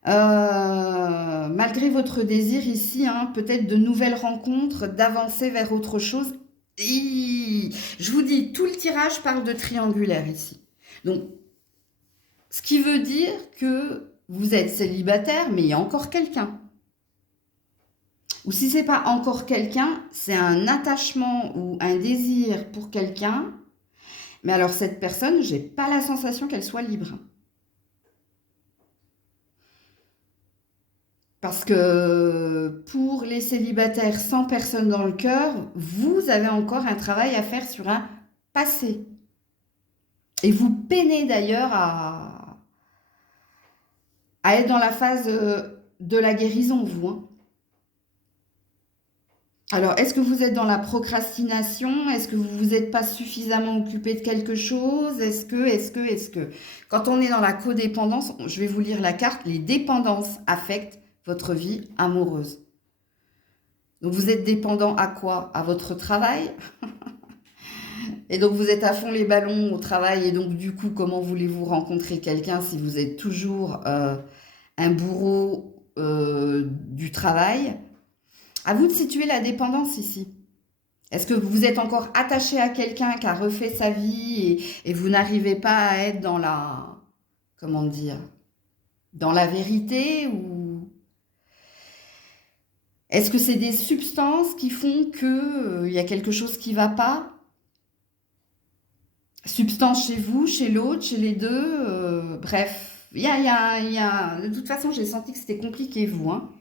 malgré votre désir ici, hein, peut-être de nouvelles rencontres, d'avancer vers autre chose. Et je vous dis, tout le tirage parle de triangulaire ici. Donc, ce qui veut dire que vous êtes célibataire, mais il y a encore quelqu'un. Ou si c'est pas encore quelqu'un, c'est un attachement ou un désir pour quelqu'un. Mais alors cette personne, j'ai pas la sensation qu'elle soit libre. Parce que pour les célibataires sans personne dans le cœur, vous avez encore un travail à faire sur un passé. Et vous peinez d'ailleurs à être dans la phase de la guérison, vous. Hein. Alors, est-ce que vous êtes dans la procrastination? Est-ce que vous vous êtes pas suffisamment occupé de quelque chose? Est-ce que... Quand on est dans la codépendance, je vais vous lire la carte, les dépendances affectent votre vie amoureuse. Donc, vous êtes dépendant à quoi? À votre travail? Et donc, vous êtes à fond les ballons au travail. Et donc, du coup, comment voulez-vous rencontrer quelqu'un si vous êtes toujours un bourreau du travail? À vous de situer la dépendance ici. Est-ce que vous êtes encore attaché à quelqu'un qui a refait sa vie et vous n'arrivez pas à être dans la... Comment dire? Dans la vérité ou... Est-ce que c'est des substances qui font que y a quelque chose qui ne va pas? Substance chez vous, chez l'autre, chez les deux, bref. De toute façon, j'ai senti que c'était compliqué, vous. Hein.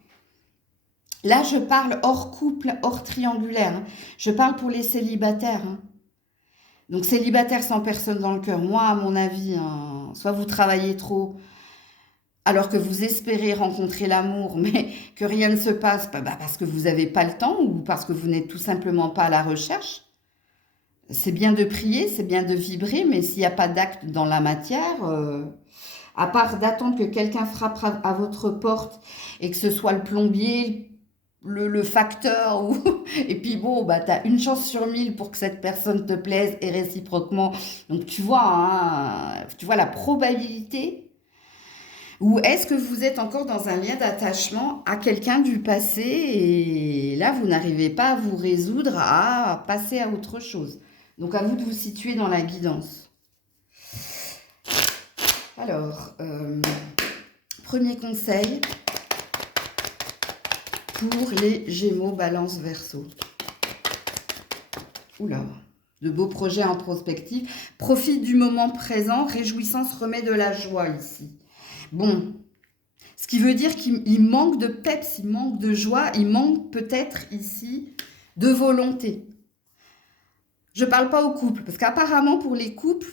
Là, je parle hors couple, hors triangulaire. Hein. Je parle pour les célibataires. Hein. Donc, célibataire sans personne dans le cœur. Moi, à mon avis, hein, soit vous travaillez trop, alors que vous espérez rencontrer l'amour, mais que rien ne se passe, parce que vous n'avez pas le temps ou parce que vous n'êtes tout simplement pas à la recherche. C'est bien de prier, c'est bien de vibrer, mais s'il n'y a pas d'acte dans la matière, à part d'attendre que quelqu'un frappe à votre porte et que ce soit le plombier, le facteur, et puis bon, tu as une chance sur 1000 pour que cette personne te plaise et réciproquement. Donc tu vois, hein, tu vois la probabilité. Ou est-ce que vous êtes encore dans un lien d'attachement à quelqu'un du passé et là, vous n'arrivez pas à vous résoudre à passer à autre chose. Donc, à vous de vous situer dans la guidance. Alors, premier conseil pour les Gémeaux, Balance, Verseau. Oula, de beaux projets en prospective. Profite du moment présent, réjouissance remet de la joie ici. Bon, ce qui veut dire qu'il manque de peps, il manque de joie, il manque peut-être ici de volonté. Je ne parle pas aux couples, parce qu'apparemment pour les couples,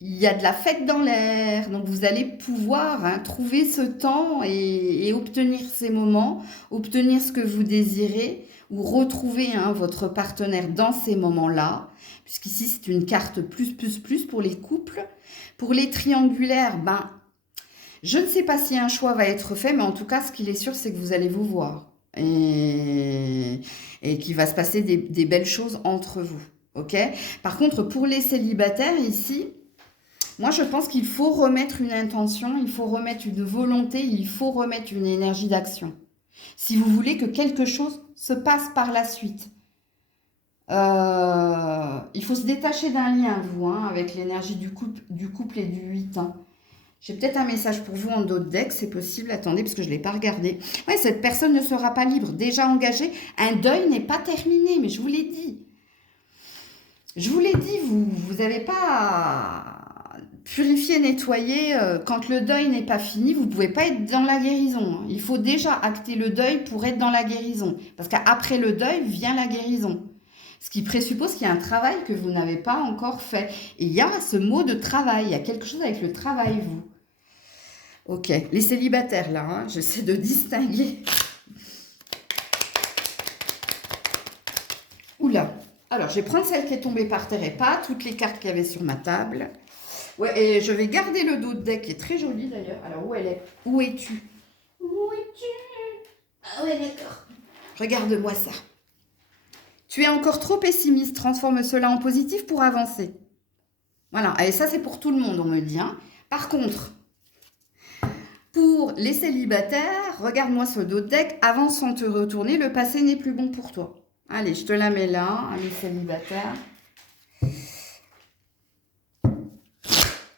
il y a de la fête dans l'air, donc vous allez pouvoir trouver ce temps et obtenir ces moments, obtenir ce que vous désirez, ou retrouver votre partenaire dans ces moments-là, puisqu'ici c'est une carte plus pour les couples. Pour les triangulaires, je ne sais pas si un choix va être fait, mais en tout cas, ce qu'il est sûr, c'est que vous allez vous voir. Et qu'il va se passer des belles choses entre vous. Ok ? Par contre, pour les célibataires, ici, moi, je pense qu'il faut remettre une intention, il faut remettre une volonté, il faut remettre une énergie d'action. Si vous voulez que quelque chose se passe par la suite. Il faut se détacher d'un lien, vous, avec l'énergie du couple et du 8. J'ai peut-être un message pour vous en dos de deck, c'est possible. Attendez, parce que je ne l'ai pas regardé. Ouais, cette personne ne sera pas libre. Déjà engagée, un deuil n'est pas terminé, mais je vous l'ai dit. Je vous l'ai dit, vous n'avez pas purifier, nettoyer. Quand le deuil n'est pas fini, vous ne pouvez pas être dans la guérison. Il faut déjà acter le deuil pour être dans la guérison. Parce qu'après le deuil vient la guérison. Ce qui présuppose qu'il y a un travail que vous n'avez pas encore fait. Et il y a ce mot de travail. Il y a quelque chose avec le travail, vous. Ok, les célibataires, là, j'essaie de distinguer. Oula. Alors, je vais prendre celle qui est tombée par terre et pas toutes les cartes qu'il y avait sur ma table. Ouais, et je vais garder le dos de deck qui est très joli d'ailleurs. Alors, où elle est? Où es-tu? Où es-tu? Ah ouais, d'accord. Regarde-moi ça. Tu es encore trop pessimiste. Transforme cela en positif pour avancer. Voilà. Et ça, c'est pour tout le monde, on me dit. Par contre, pour les célibataires, regarde-moi ce dos de deck. Avance sans te retourner. Le passé n'est plus bon pour toi. Allez, je te la mets là, les célibataires.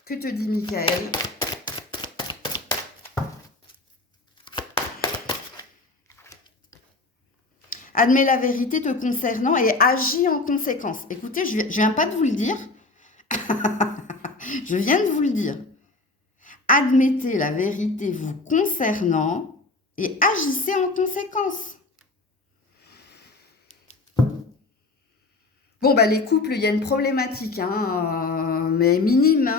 Que te dit Michael? Admets la vérité te concernant et agis en conséquence. Écoutez, je viens pas de vous le dire. Je viens de vous le dire. Admettez la vérité vous concernant et agissez en conséquence. Bon, les couples, il y a une problématique, mais minime.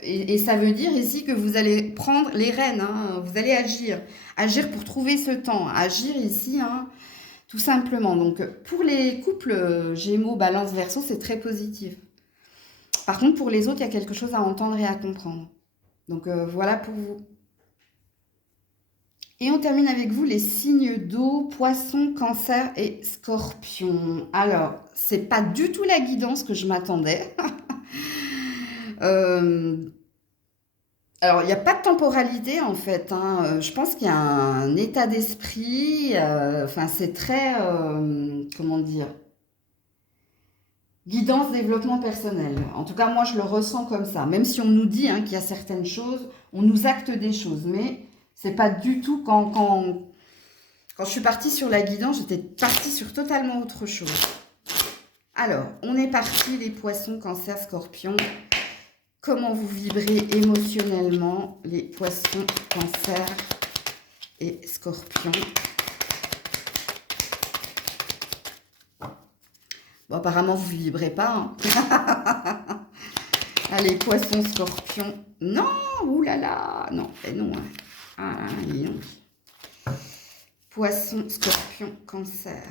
Et ça veut dire ici que vous allez prendre les rênes, vous allez agir. Agir pour trouver ce temps. Agir ici, tout simplement. Donc, pour les couples Gémeaux, Balance, Verseau, c'est très positif. Par contre, pour les autres, il y a quelque chose à entendre et à comprendre. Donc, voilà pour vous. Et on termine avec vous les signes d'eau, Poisson, Cancer et Scorpion. Alors, c'est pas du tout la guidance que je m'attendais. Alors, il n'y a pas de temporalité en fait. Je pense qu'il y a un état d'esprit. C'est très, comment dire, guidance, développement personnel. En tout cas, moi, je le ressens comme ça. Même si on nous dit qu'il y a certaines choses, on nous acte des choses, mais c'est pas du tout quand je suis partie sur la guidance, j'étais partie sur totalement autre chose. Alors, on est parti les Poissons, Cancer, Scorpion. Comment vous vibrez émotionnellement, les Poissons, Cancer et Scorpion. Bon, apparemment, vous ne vibrez pas. Allez, Poissons, Scorpion. Non, oulala, non, non. Non. Poisson, Scorpion, Cancer.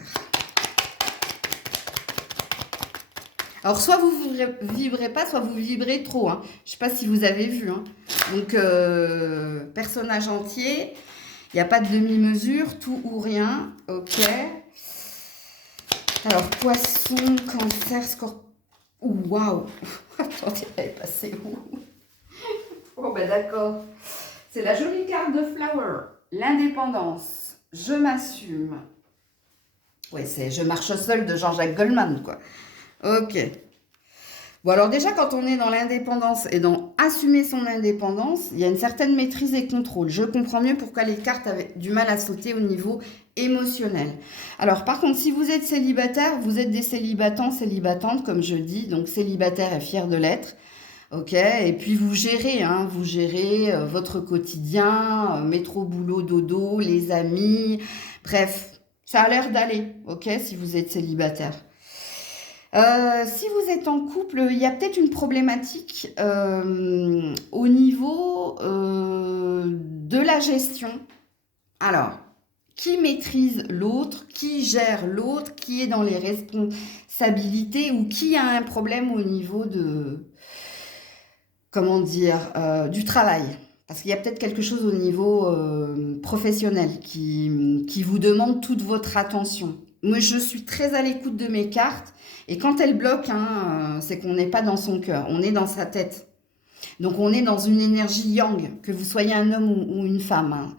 Alors, soit vous ne vibrez pas, soit vous vibrez trop. Je ne sais pas si vous avez vu. Donc, personnage entier. Il n'y a pas de demi-mesure, tout ou rien. Ok. Alors, Poisson, Cancer, Scorpion. Waouh. Attendez, elle est passée où? Oh, d'accord. C'est la jolie carte de Flower. L'indépendance. Je m'assume. Ouais, c'est Je marche seul de Jean-Jacques Goldman, quoi. Ok. Bon, alors déjà, quand on est dans l'indépendance et dans assumer son indépendance, il y a une certaine maîtrise et contrôle. Je comprends mieux pourquoi les cartes avaient du mal à sauter au niveau émotionnel. Alors, par contre, si vous êtes célibataire, vous êtes des célibatants, célibatantes, comme je dis, donc célibataire et fier de l'être. Ok, et puis vous gérez votre quotidien, métro, boulot, dodo, les amis, bref, ça a l'air d'aller, ok, si vous êtes célibataire. Si vous êtes en couple, il y a peut-être une problématique au niveau de la gestion. Alors, qui maîtrise l'autre, qui gère l'autre, qui est dans les responsabilités ou qui a un problème au niveau de, comment dire, du travail. Parce qu'il y a peut-être quelque chose au niveau professionnel qui vous demande toute votre attention. Moi, je suis très à l'écoute de mes cartes et quand elles bloquent, hein, c'est qu'on n'est pas dans son cœur, on est dans sa tête. Donc, on est dans une énergie yang, que vous soyez un homme ou une femme, hein.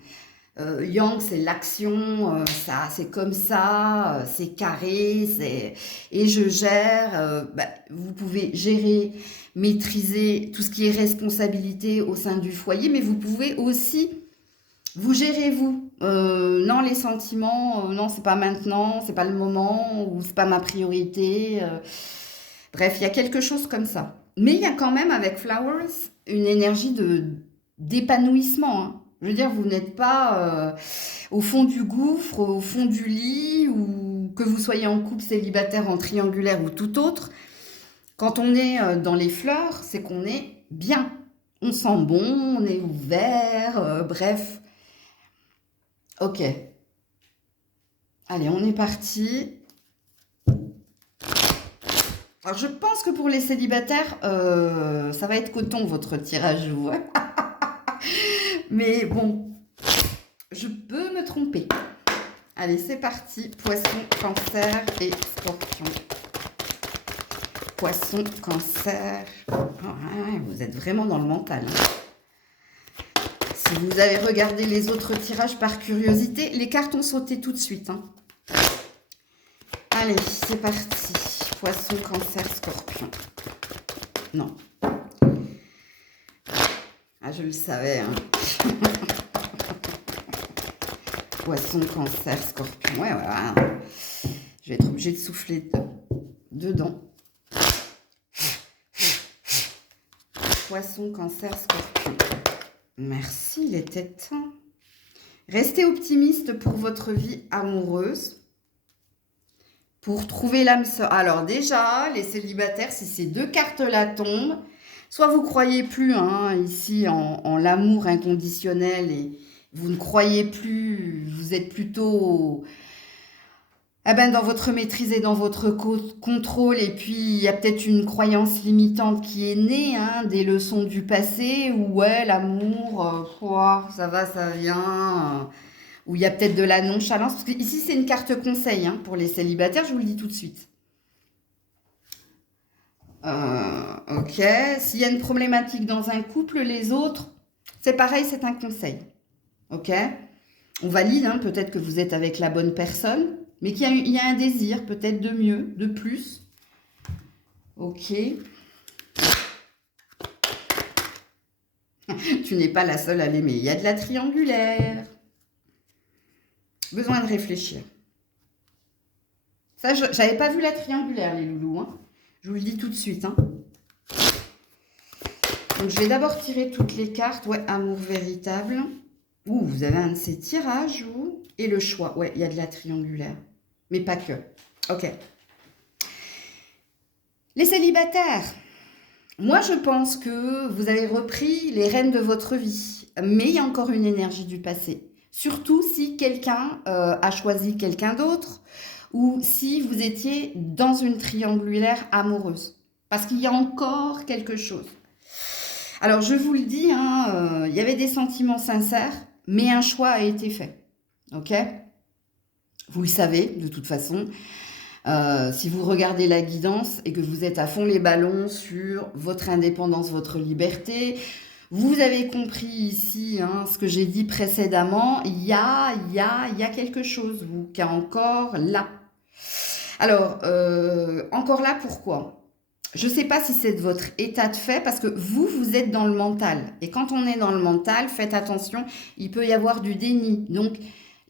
Yang, c'est l'action, ça, c'est comme ça, c'est carré, c'est et je gère. Vous pouvez gérer, maîtriser tout ce qui est responsabilité au sein du foyer, mais vous pouvez aussi vous gérer vous. Non, les sentiments, non, c'est pas maintenant, c'est pas le moment, ou c'est pas ma priorité. Bref, il y a quelque chose comme ça. Mais il y a quand même avec Flowers une énergie de d'épanouissement, hein. Je veux dire, vous n'êtes pas au fond du gouffre, au fond du lit, ou que vous soyez en couple, célibataire, en triangulaire ou tout autre. Quand on est dans les fleurs, c'est qu'on est bien. On sent bon, on est ouvert, bref. Ok. Allez, on est parti. Alors, je pense que pour les célibataires, ça va être coton, votre tirage, vous. Mais bon, je peux me tromper. Allez, c'est parti. Poisson, cancer et scorpion. Poisson, cancer. Ouais, vous êtes vraiment dans le mental, hein. Si vous avez regardé les autres tirages par curiosité, les cartes ont sauté tout de suite, hein. Allez, c'est parti. Poisson, cancer, scorpion. Non. Ah, je le savais, hein. Poisson, cancer, scorpion. Ouais, voilà. Je vais être obligée de souffler dedans. Poisson, cancer, scorpion. Merci, il était temps. Restez optimiste pour votre vie amoureuse. Pour trouver l'âme sœur. Alors déjà, les célibataires, si ces deux cartes-là tombent, soit vous croyez plus hein, ici en l'amour inconditionnel et vous ne croyez plus, vous êtes plutôt dans votre maîtrise et dans votre contrôle. Et puis, il y a peut-être une croyance limitante qui est née hein, des leçons du passé où ouais, l'amour, ça va, ça vient. Où il y a peut-être de la nonchalance. Parce que ici, c'est une carte conseil hein, pour les célibataires, je vous le dis tout de suite. Ok. S'il y a une problématique dans un couple, les autres, c'est pareil, c'est un conseil. Ok. On valide, hein, peut-être que vous êtes avec la bonne personne, mais qu'il y a un désir peut-être de mieux, de plus. Ok. Tu n'es pas la seule à l'aimer. Il y a de la triangulaire. Besoin de réfléchir. Ça, j'avais pas vu la triangulaire, les loulous. Hein. Je vous le dis tout de suite. Hein. Donc, je vais d'abord tirer toutes les cartes. Ouais, amour véritable. Ouh, vous avez un de ces tirages, vous. Et le choix. Ouais, il y a de la triangulaire. Mais pas que. Ok. Les célibataires. Moi, je pense que vous avez repris les rênes de votre vie. Mais il y a encore une énergie du passé. Surtout si quelqu'un a choisi quelqu'un d'autre ou si vous étiez dans une triangulaire amoureuse. Parce qu'il y a encore quelque chose. Alors, je vous le dis, hein, il y avait des sentiments sincères, mais un choix a été fait. Ok ? Vous le savez, de toute façon. Si vous regardez la guidance et que vous êtes à fond les ballons sur votre indépendance, votre liberté, vous avez compris ici hein, ce que j'ai dit précédemment, il y a quelque chose, vous, qui est encore là. Alors, encore là, pourquoi ? Je ne sais pas si c'est de votre état de fait, parce que vous êtes dans le mental. Et quand on est dans le mental, faites attention, il peut y avoir du déni. Donc,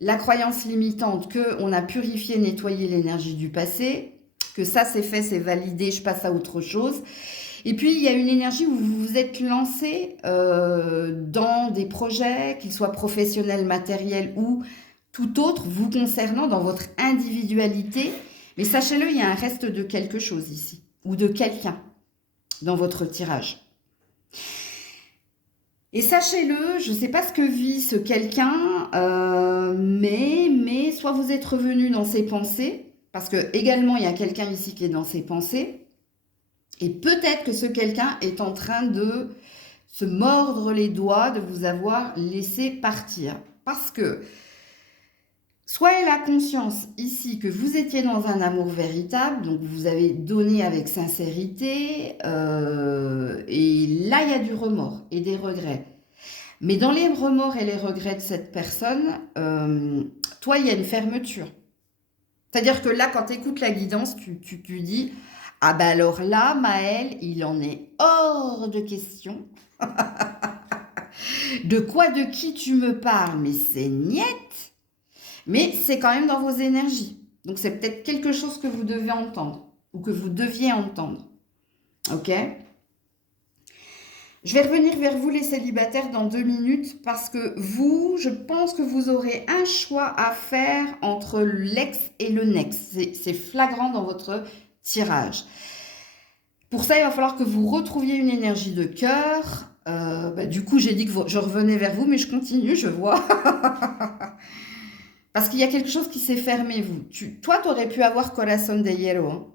la croyance limitante que on a purifié, nettoyé l'énergie du passé, que ça c'est fait, c'est validé, je passe à autre chose. Et puis, il y a une énergie où vous vous êtes lancé dans des projets, qu'ils soient professionnels, matériels ou tout autre, vous concernant dans votre individualité. Mais sachez-le, il y a un reste de quelque chose ici, ou de quelqu'un dans votre tirage. Et sachez-le, je ne sais pas ce que vit ce quelqu'un, mais soit vous êtes revenu dans ses pensées, parce que également il y a quelqu'un ici qui est dans ses pensées, et peut-être que ce quelqu'un est en train de se mordre les doigts de vous avoir laissé partir. Parce que soit elle a conscience ici que vous étiez dans un amour véritable, donc vous avez donné avec sincérité, et là il y a du remords et des regrets. Mais dans les remords et les regrets de cette personne, toi il y a une fermeture. C'est-à-dire que là quand tu écoutes la guidance, tu dis, ah ben alors là Maëlle, il en est hors de question. De quoi, de qui tu me parles? Mais c'est niette. Mais c'est quand même dans vos énergies. Donc c'est peut-être quelque chose que vous devez entendre ou que vous deviez entendre. Ok? Je vais revenir vers vous les célibataires dans 2 minutes parce que vous, je pense que vous aurez un choix à faire entre l'ex et le next. C'est flagrant dans votre tirage. Pour ça, il va falloir que vous retrouviez une énergie de cœur. Du coup, j'ai dit que je revenais vers vous, mais je continue, je vois. Parce qu'il y a quelque chose qui s'est fermé, vous. Toi, tu aurais pu avoir Corazon de Hierro. Hein.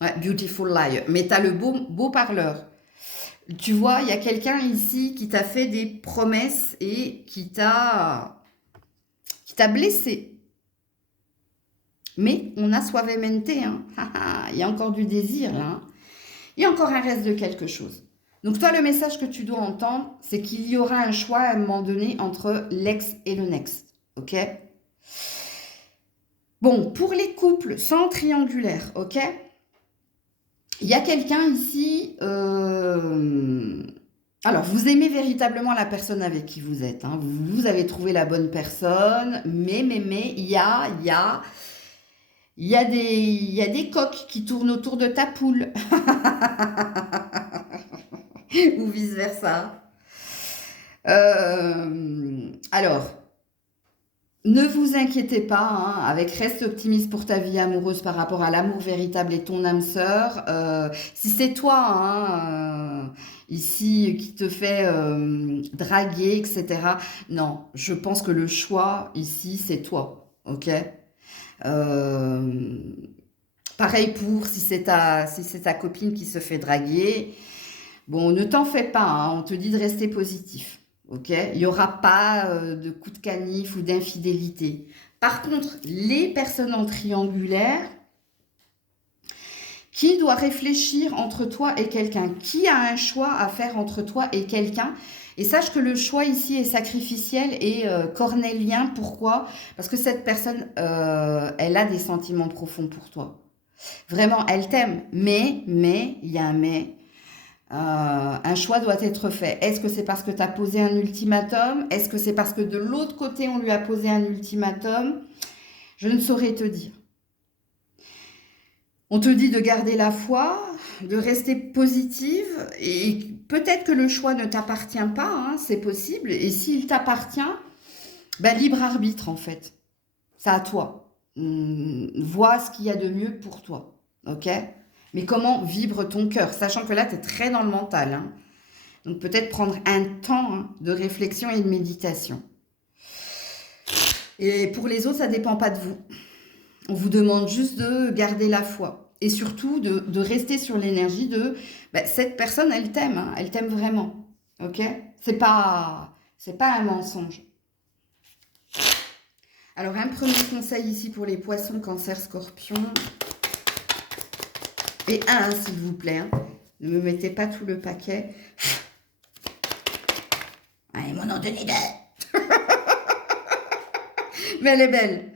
Ouais, Beautiful Liar. Mais tu as le beau parleur. Tu vois, il y a quelqu'un ici qui t'a fait des promesses et qui t'a blessé. Mais on a suavemente. Hein. Il y a encore du désir, là. Hein. Il y a encore un reste de quelque chose. Donc toi, le message que tu dois entendre, c'est qu'il y aura un choix à un moment donné entre l'ex et le next. Ok ? Bon, pour les couples sans triangulaire, ok? Il y a quelqu'un ici... Alors, vous aimez véritablement la personne avec qui vous êtes. Hein. Vous avez trouvé la bonne personne, mais il y a des coques qui tournent autour de ta poule. Ou vice-versa. Alors, ne vous inquiétez pas, hein, avec reste optimiste pour ta vie amoureuse par rapport à l'amour véritable et ton âme sœur. Si c'est toi, hein, ici, qui te fait draguer, etc. Non, je pense que le choix ici, c'est toi, ok? Euh, Pareil pour si c'est ta copine qui se fait draguer. Bon, ne t'en fais pas, hein, on te dit de rester positif. Ok, il n'y aura pas de coup de canif ou d'infidélité. Par contre, les personnes en triangulaire, qui doit réfléchir entre toi et quelqu'un? Qui a un choix à faire entre toi et quelqu'un? Et sache que le choix ici est sacrificiel et cornélien. Pourquoi? Parce que cette personne, elle a des sentiments profonds pour toi. Vraiment, elle t'aime. Mais, il y a un mais. Un choix doit être fait. Est-ce que c'est parce que tu as posé un ultimatum? Est-ce que c'est parce que de l'autre côté, on lui a posé un ultimatum? Je ne saurais te dire. On te dit de garder la foi, de rester positive, et peut-être que le choix ne t'appartient pas, hein, c'est possible. Et s'il t'appartient, ben, libre arbitre en fait. C'est à toi. Vois ce qu'il y a de mieux pour toi. Ok? Mais comment vibre ton cœur? Sachant que là, tu es très dans le mental. Hein. Donc peut-être prendre un temps hein, de réflexion et de méditation. Et pour les autres, ça ne dépend pas de vous. On vous demande juste de garder la foi. Et surtout de rester sur l'énergie de cette personne, elle t'aime. Hein, elle t'aime vraiment. Ok? C'est pas un mensonge. Alors, un premier conseil ici pour les poissons, cancer, scorpion. Et un, s'il vous plaît. Hein. Ne me mettez pas tout le paquet. Allez, mon nom de Nida. Mais elle est belle.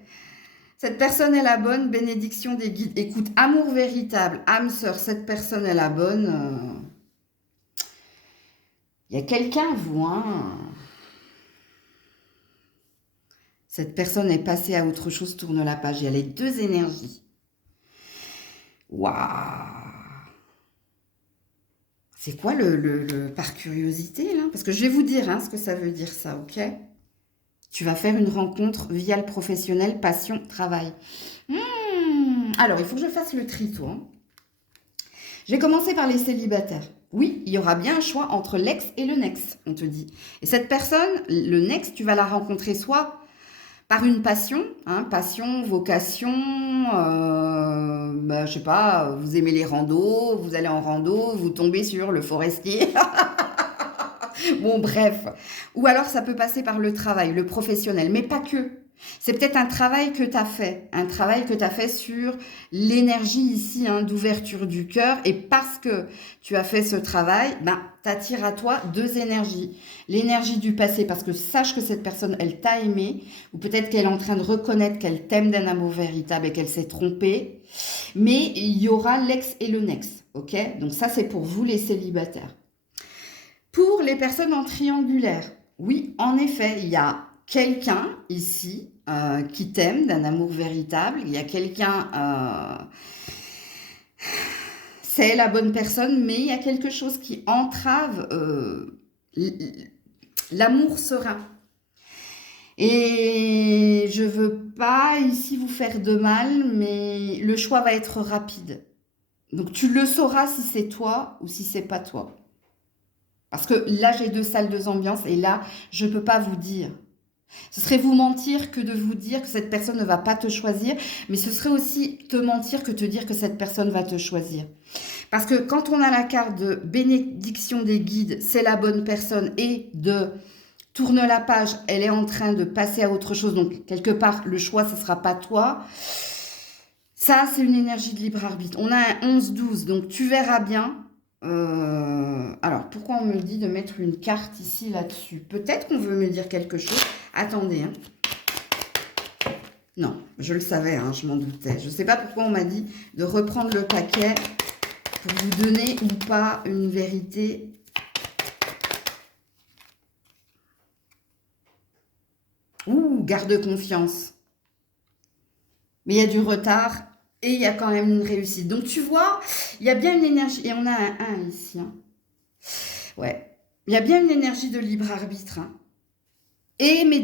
Cette personne est la bonne, bénédiction des guides. Écoute, amour véritable, âme sœur, cette personne est la bonne. Il y a quelqu'un, vous, hein. Cette personne est passée à autre chose, tourne la page. Il y a les deux énergies. Waouh! C'est quoi par curiosité, là? Parce que je vais vous dire hein, ce que ça veut dire, ça, ok? Tu vas faire une rencontre via le professionnel, passion, travail. Alors, il faut que je fasse le tri, toi. Je vais commencer par les célibataires. Oui, il y aura bien un choix entre l'ex et le next, on te dit. Et cette personne, le next, tu vas la rencontrer soit par une passion, hein, passion, vocation, je sais pas, vous aimez les randos, vous allez en rando, vous tombez sur le forestier. Bon, bref. Ou alors ça peut passer par le travail, le professionnel, mais pas que. C'est peut-être un travail que tu as fait, sur l'énergie ici hein, d'ouverture du cœur. Et parce que tu as fait ce travail, t'attires à toi deux énergies. L'énergie du passé, parce que sache que cette personne, elle t'a aimé, ou peut-être qu'elle est en train de reconnaître qu'elle t'aime d'un amour véritable et qu'elle s'est trompée. Mais il y aura l'ex et le next, ok? Donc ça, c'est pour vous les célibataires. Pour les personnes en triangulaire, oui, en effet, il y a quelqu'un ici qui t'aime d'un amour véritable. Il y a quelqu'un, c'est la bonne personne, mais il y a quelque chose qui entrave l'amour serein. Et je veux pas ici vous faire de mal, mais le choix va être rapide. Donc tu le sauras si c'est toi ou si c'est pas toi. Parce que là, j'ai deux salles, deux ambiances, et là, je ne peux pas vous dire. Ce serait vous mentir que de vous dire que cette personne ne va pas te choisir, mais ce serait aussi te mentir que te dire que cette personne va te choisir. Parce que quand on a la carte de bénédiction des guides, c'est la bonne personne, et de tourne la page, elle est en train de passer à autre chose, donc quelque part, le choix, ce ne sera pas toi. Ça, c'est une énergie de libre arbitre. On a un 11-12, donc tu verras bien. Alors, pourquoi on me dit de mettre une carte ici, là-dessus? Peut-être qu'on veut me dire quelque chose. Attendez, hein. Non, je le savais, hein, je m'en doutais. Je ne sais pas pourquoi on m'a dit de reprendre le paquet pour vous donner ou pas une vérité. Ouh, garde confiance. Mais il y a du retard. Et il y a quand même une réussite. Donc, tu vois, il y a bien une énergie. Et on a un 1 ici. Hein. Ouais. Il y a bien une énergie de libre arbitre. Hein. Et mais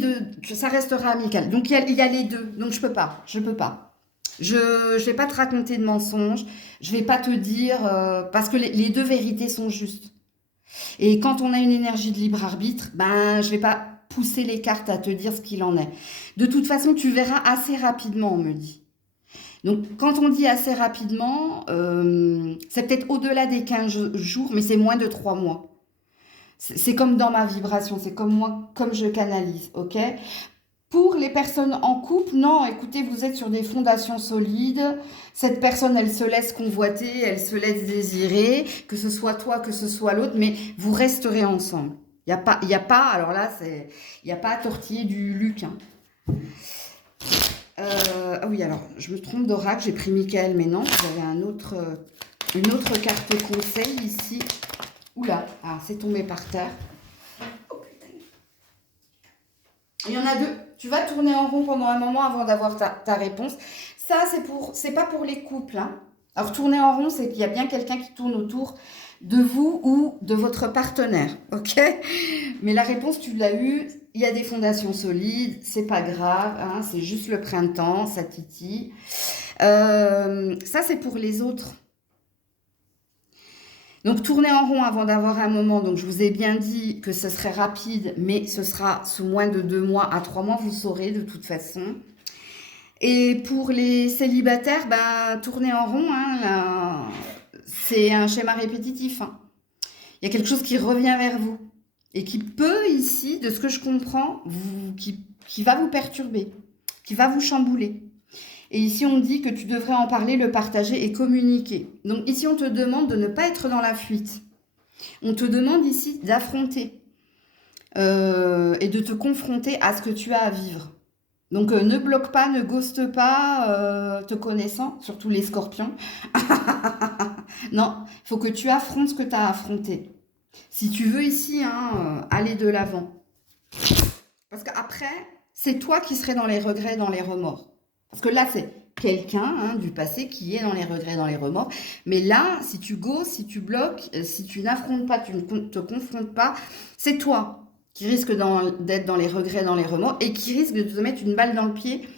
ça restera amical. Donc, il y a les deux. Donc, je peux pas. Je peux pas. Je vais pas te raconter de mensonges. Je vais pas te dire... parce que les deux vérités sont justes. Et quand on a une énergie de libre arbitre, je vais pas pousser les cartes à te dire ce qu'il en est. De toute façon, tu verras assez rapidement, on me dit. Donc, quand on dit assez rapidement, c'est peut-être au-delà des 15 jours, mais c'est moins de 3 mois. C'est comme dans ma vibration, c'est comme moi, comme je canalise, ok? Pour les personnes en couple, non, écoutez, vous êtes sur des fondations solides. Cette personne, elle se laisse convoiter, elle se laisse désirer, que ce soit toi, que ce soit l'autre, mais vous resterez ensemble. Il y a pas, alors là, il n'y a pas à tortiller du Luc, hein. Ah oui, alors, je me trompe d'oracle, j'ai pris Michael, mais non, j'avais une autre carte conseil ici. Oula, c'est tombé par terre. Oh putain. Il y en a deux. Tu vas tourner en rond pendant un moment avant d'avoir ta réponse. Ça, c'est pas pour les couples. Hein. Alors, tourner en rond, c'est qu'il y a bien quelqu'un qui tourne autour de vous ou de votre partenaire, ok? Mais la réponse, tu l'as eue. Il y a des fondations solides, c'est pas grave, hein, c'est juste le printemps, ça titille. Ça, c'est pour les autres. Donc, tournez en rond avant d'avoir un moment. Donc, je vous ai bien dit que ce serait rapide, mais ce sera sous moins de 2 mois à 3 mois, vous saurez de toute façon. Et pour les célibataires, tourner en rond, hein, c'est un schéma répétitif. Hein. Il y a quelque chose qui revient vers vous. Et qui peut ici, de ce que je comprends, qui va vous perturber, qui va vous chambouler. Et ici, on dit que tu devrais en parler, le partager et communiquer. Donc ici, on te demande de ne pas être dans la fuite. On te demande ici d'affronter et de te confronter à ce que tu as à vivre. Donc, ne bloque pas, ne ghoste pas, te connaissant, surtout les scorpions. Non, il faut que tu affrontes ce que tu as affronté. Si tu veux ici aller de l'avant. Parce qu'après, c'est toi qui serais dans les regrets, dans les remords. Parce que là, c'est quelqu'un du passé qui est dans les regrets, dans les remords. Mais là, si tu ghostes, si tu bloques, si tu n'affrontes pas, tu ne te confrontes pas, c'est toi qui risque d'être dans les regrets, dans les remords et qui risque de te mettre une balle dans le pied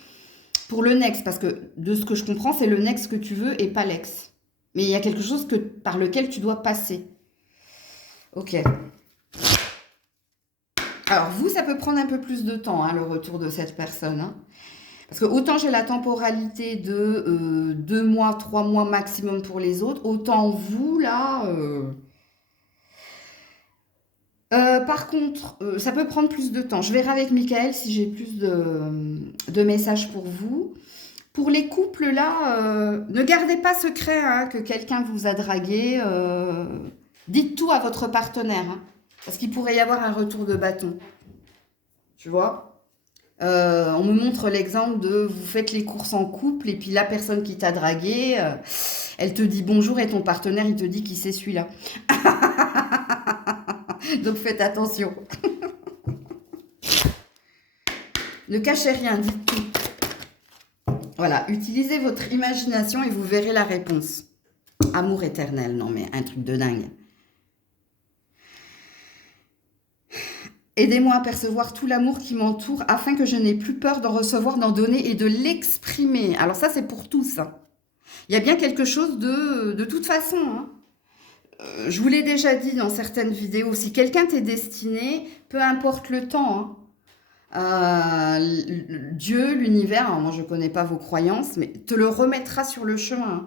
pour le next. Parce que de ce que je comprends, c'est le next que tu veux et pas l'ex. Mais il y a quelque chose par lequel tu dois passer. Ok. Alors, vous, ça peut prendre un peu plus de temps, le retour de cette personne. Parce que autant j'ai la temporalité de 2 mois, 3 mois maximum pour les autres, autant vous, là... par contre, ça peut prendre plus de temps. Je verrai avec Michael si j'ai plus de messages pour vous. Pour les couples, là, ne gardez pas secret que quelqu'un vous a dragué. Dites tout à votre partenaire. Parce qu'il pourrait y avoir un retour de bâton. Tu vois? On me montre l'exemple de vous faites les courses en couple et puis la personne qui t'a dragué, elle te dit bonjour et ton partenaire, il te dit qui c'est celui-là. Donc faites attention. Ne cachez rien, dites tout. Voilà, utilisez votre imagination et vous verrez la réponse. Amour éternel, non mais un truc de dingue. Aidez-moi à percevoir tout l'amour qui m'entoure afin que je n'ai plus peur d'en recevoir, d'en donner et de l'exprimer. Alors ça, c'est pour tous. Il y a bien quelque chose de toute façon. Je vous l'ai déjà dit dans certaines vidéos, si quelqu'un t'est destiné, peu importe le temps, Dieu, l'univers, moi je ne connais pas vos croyances, mais te le remettra sur le chemin.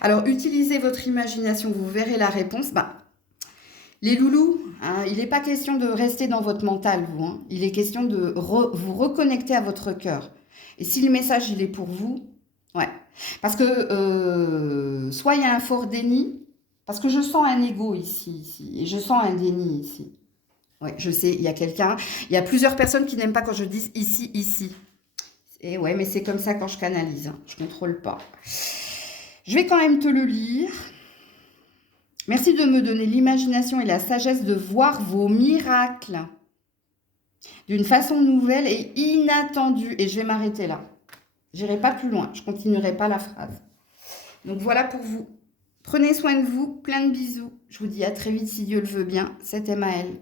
Alors utilisez votre imagination, vous verrez la réponse. Les loulous, il n'est pas question de rester dans votre mental, vous. Il est question de vous reconnecter à votre cœur. Et si le message, il est pour vous, ouais. Parce que soit il y a un fort déni, parce que je sens un ego ici, et je sens un déni ici. Oui, je sais, il y a plusieurs personnes qui n'aiment pas quand je dis ici. Et ouais, mais c'est comme ça quand je canalise, je contrôle pas. Je vais quand même te le lire. Merci de me donner l'imagination et la sagesse de voir vos miracles d'une façon nouvelle et inattendue. Et je vais m'arrêter là. J'irai pas plus loin, je continuerai pas la phrase. Donc voilà pour vous. Prenez soin de vous, plein de bisous. Je vous dis à très vite si Dieu le veut bien. C'était Maëlle.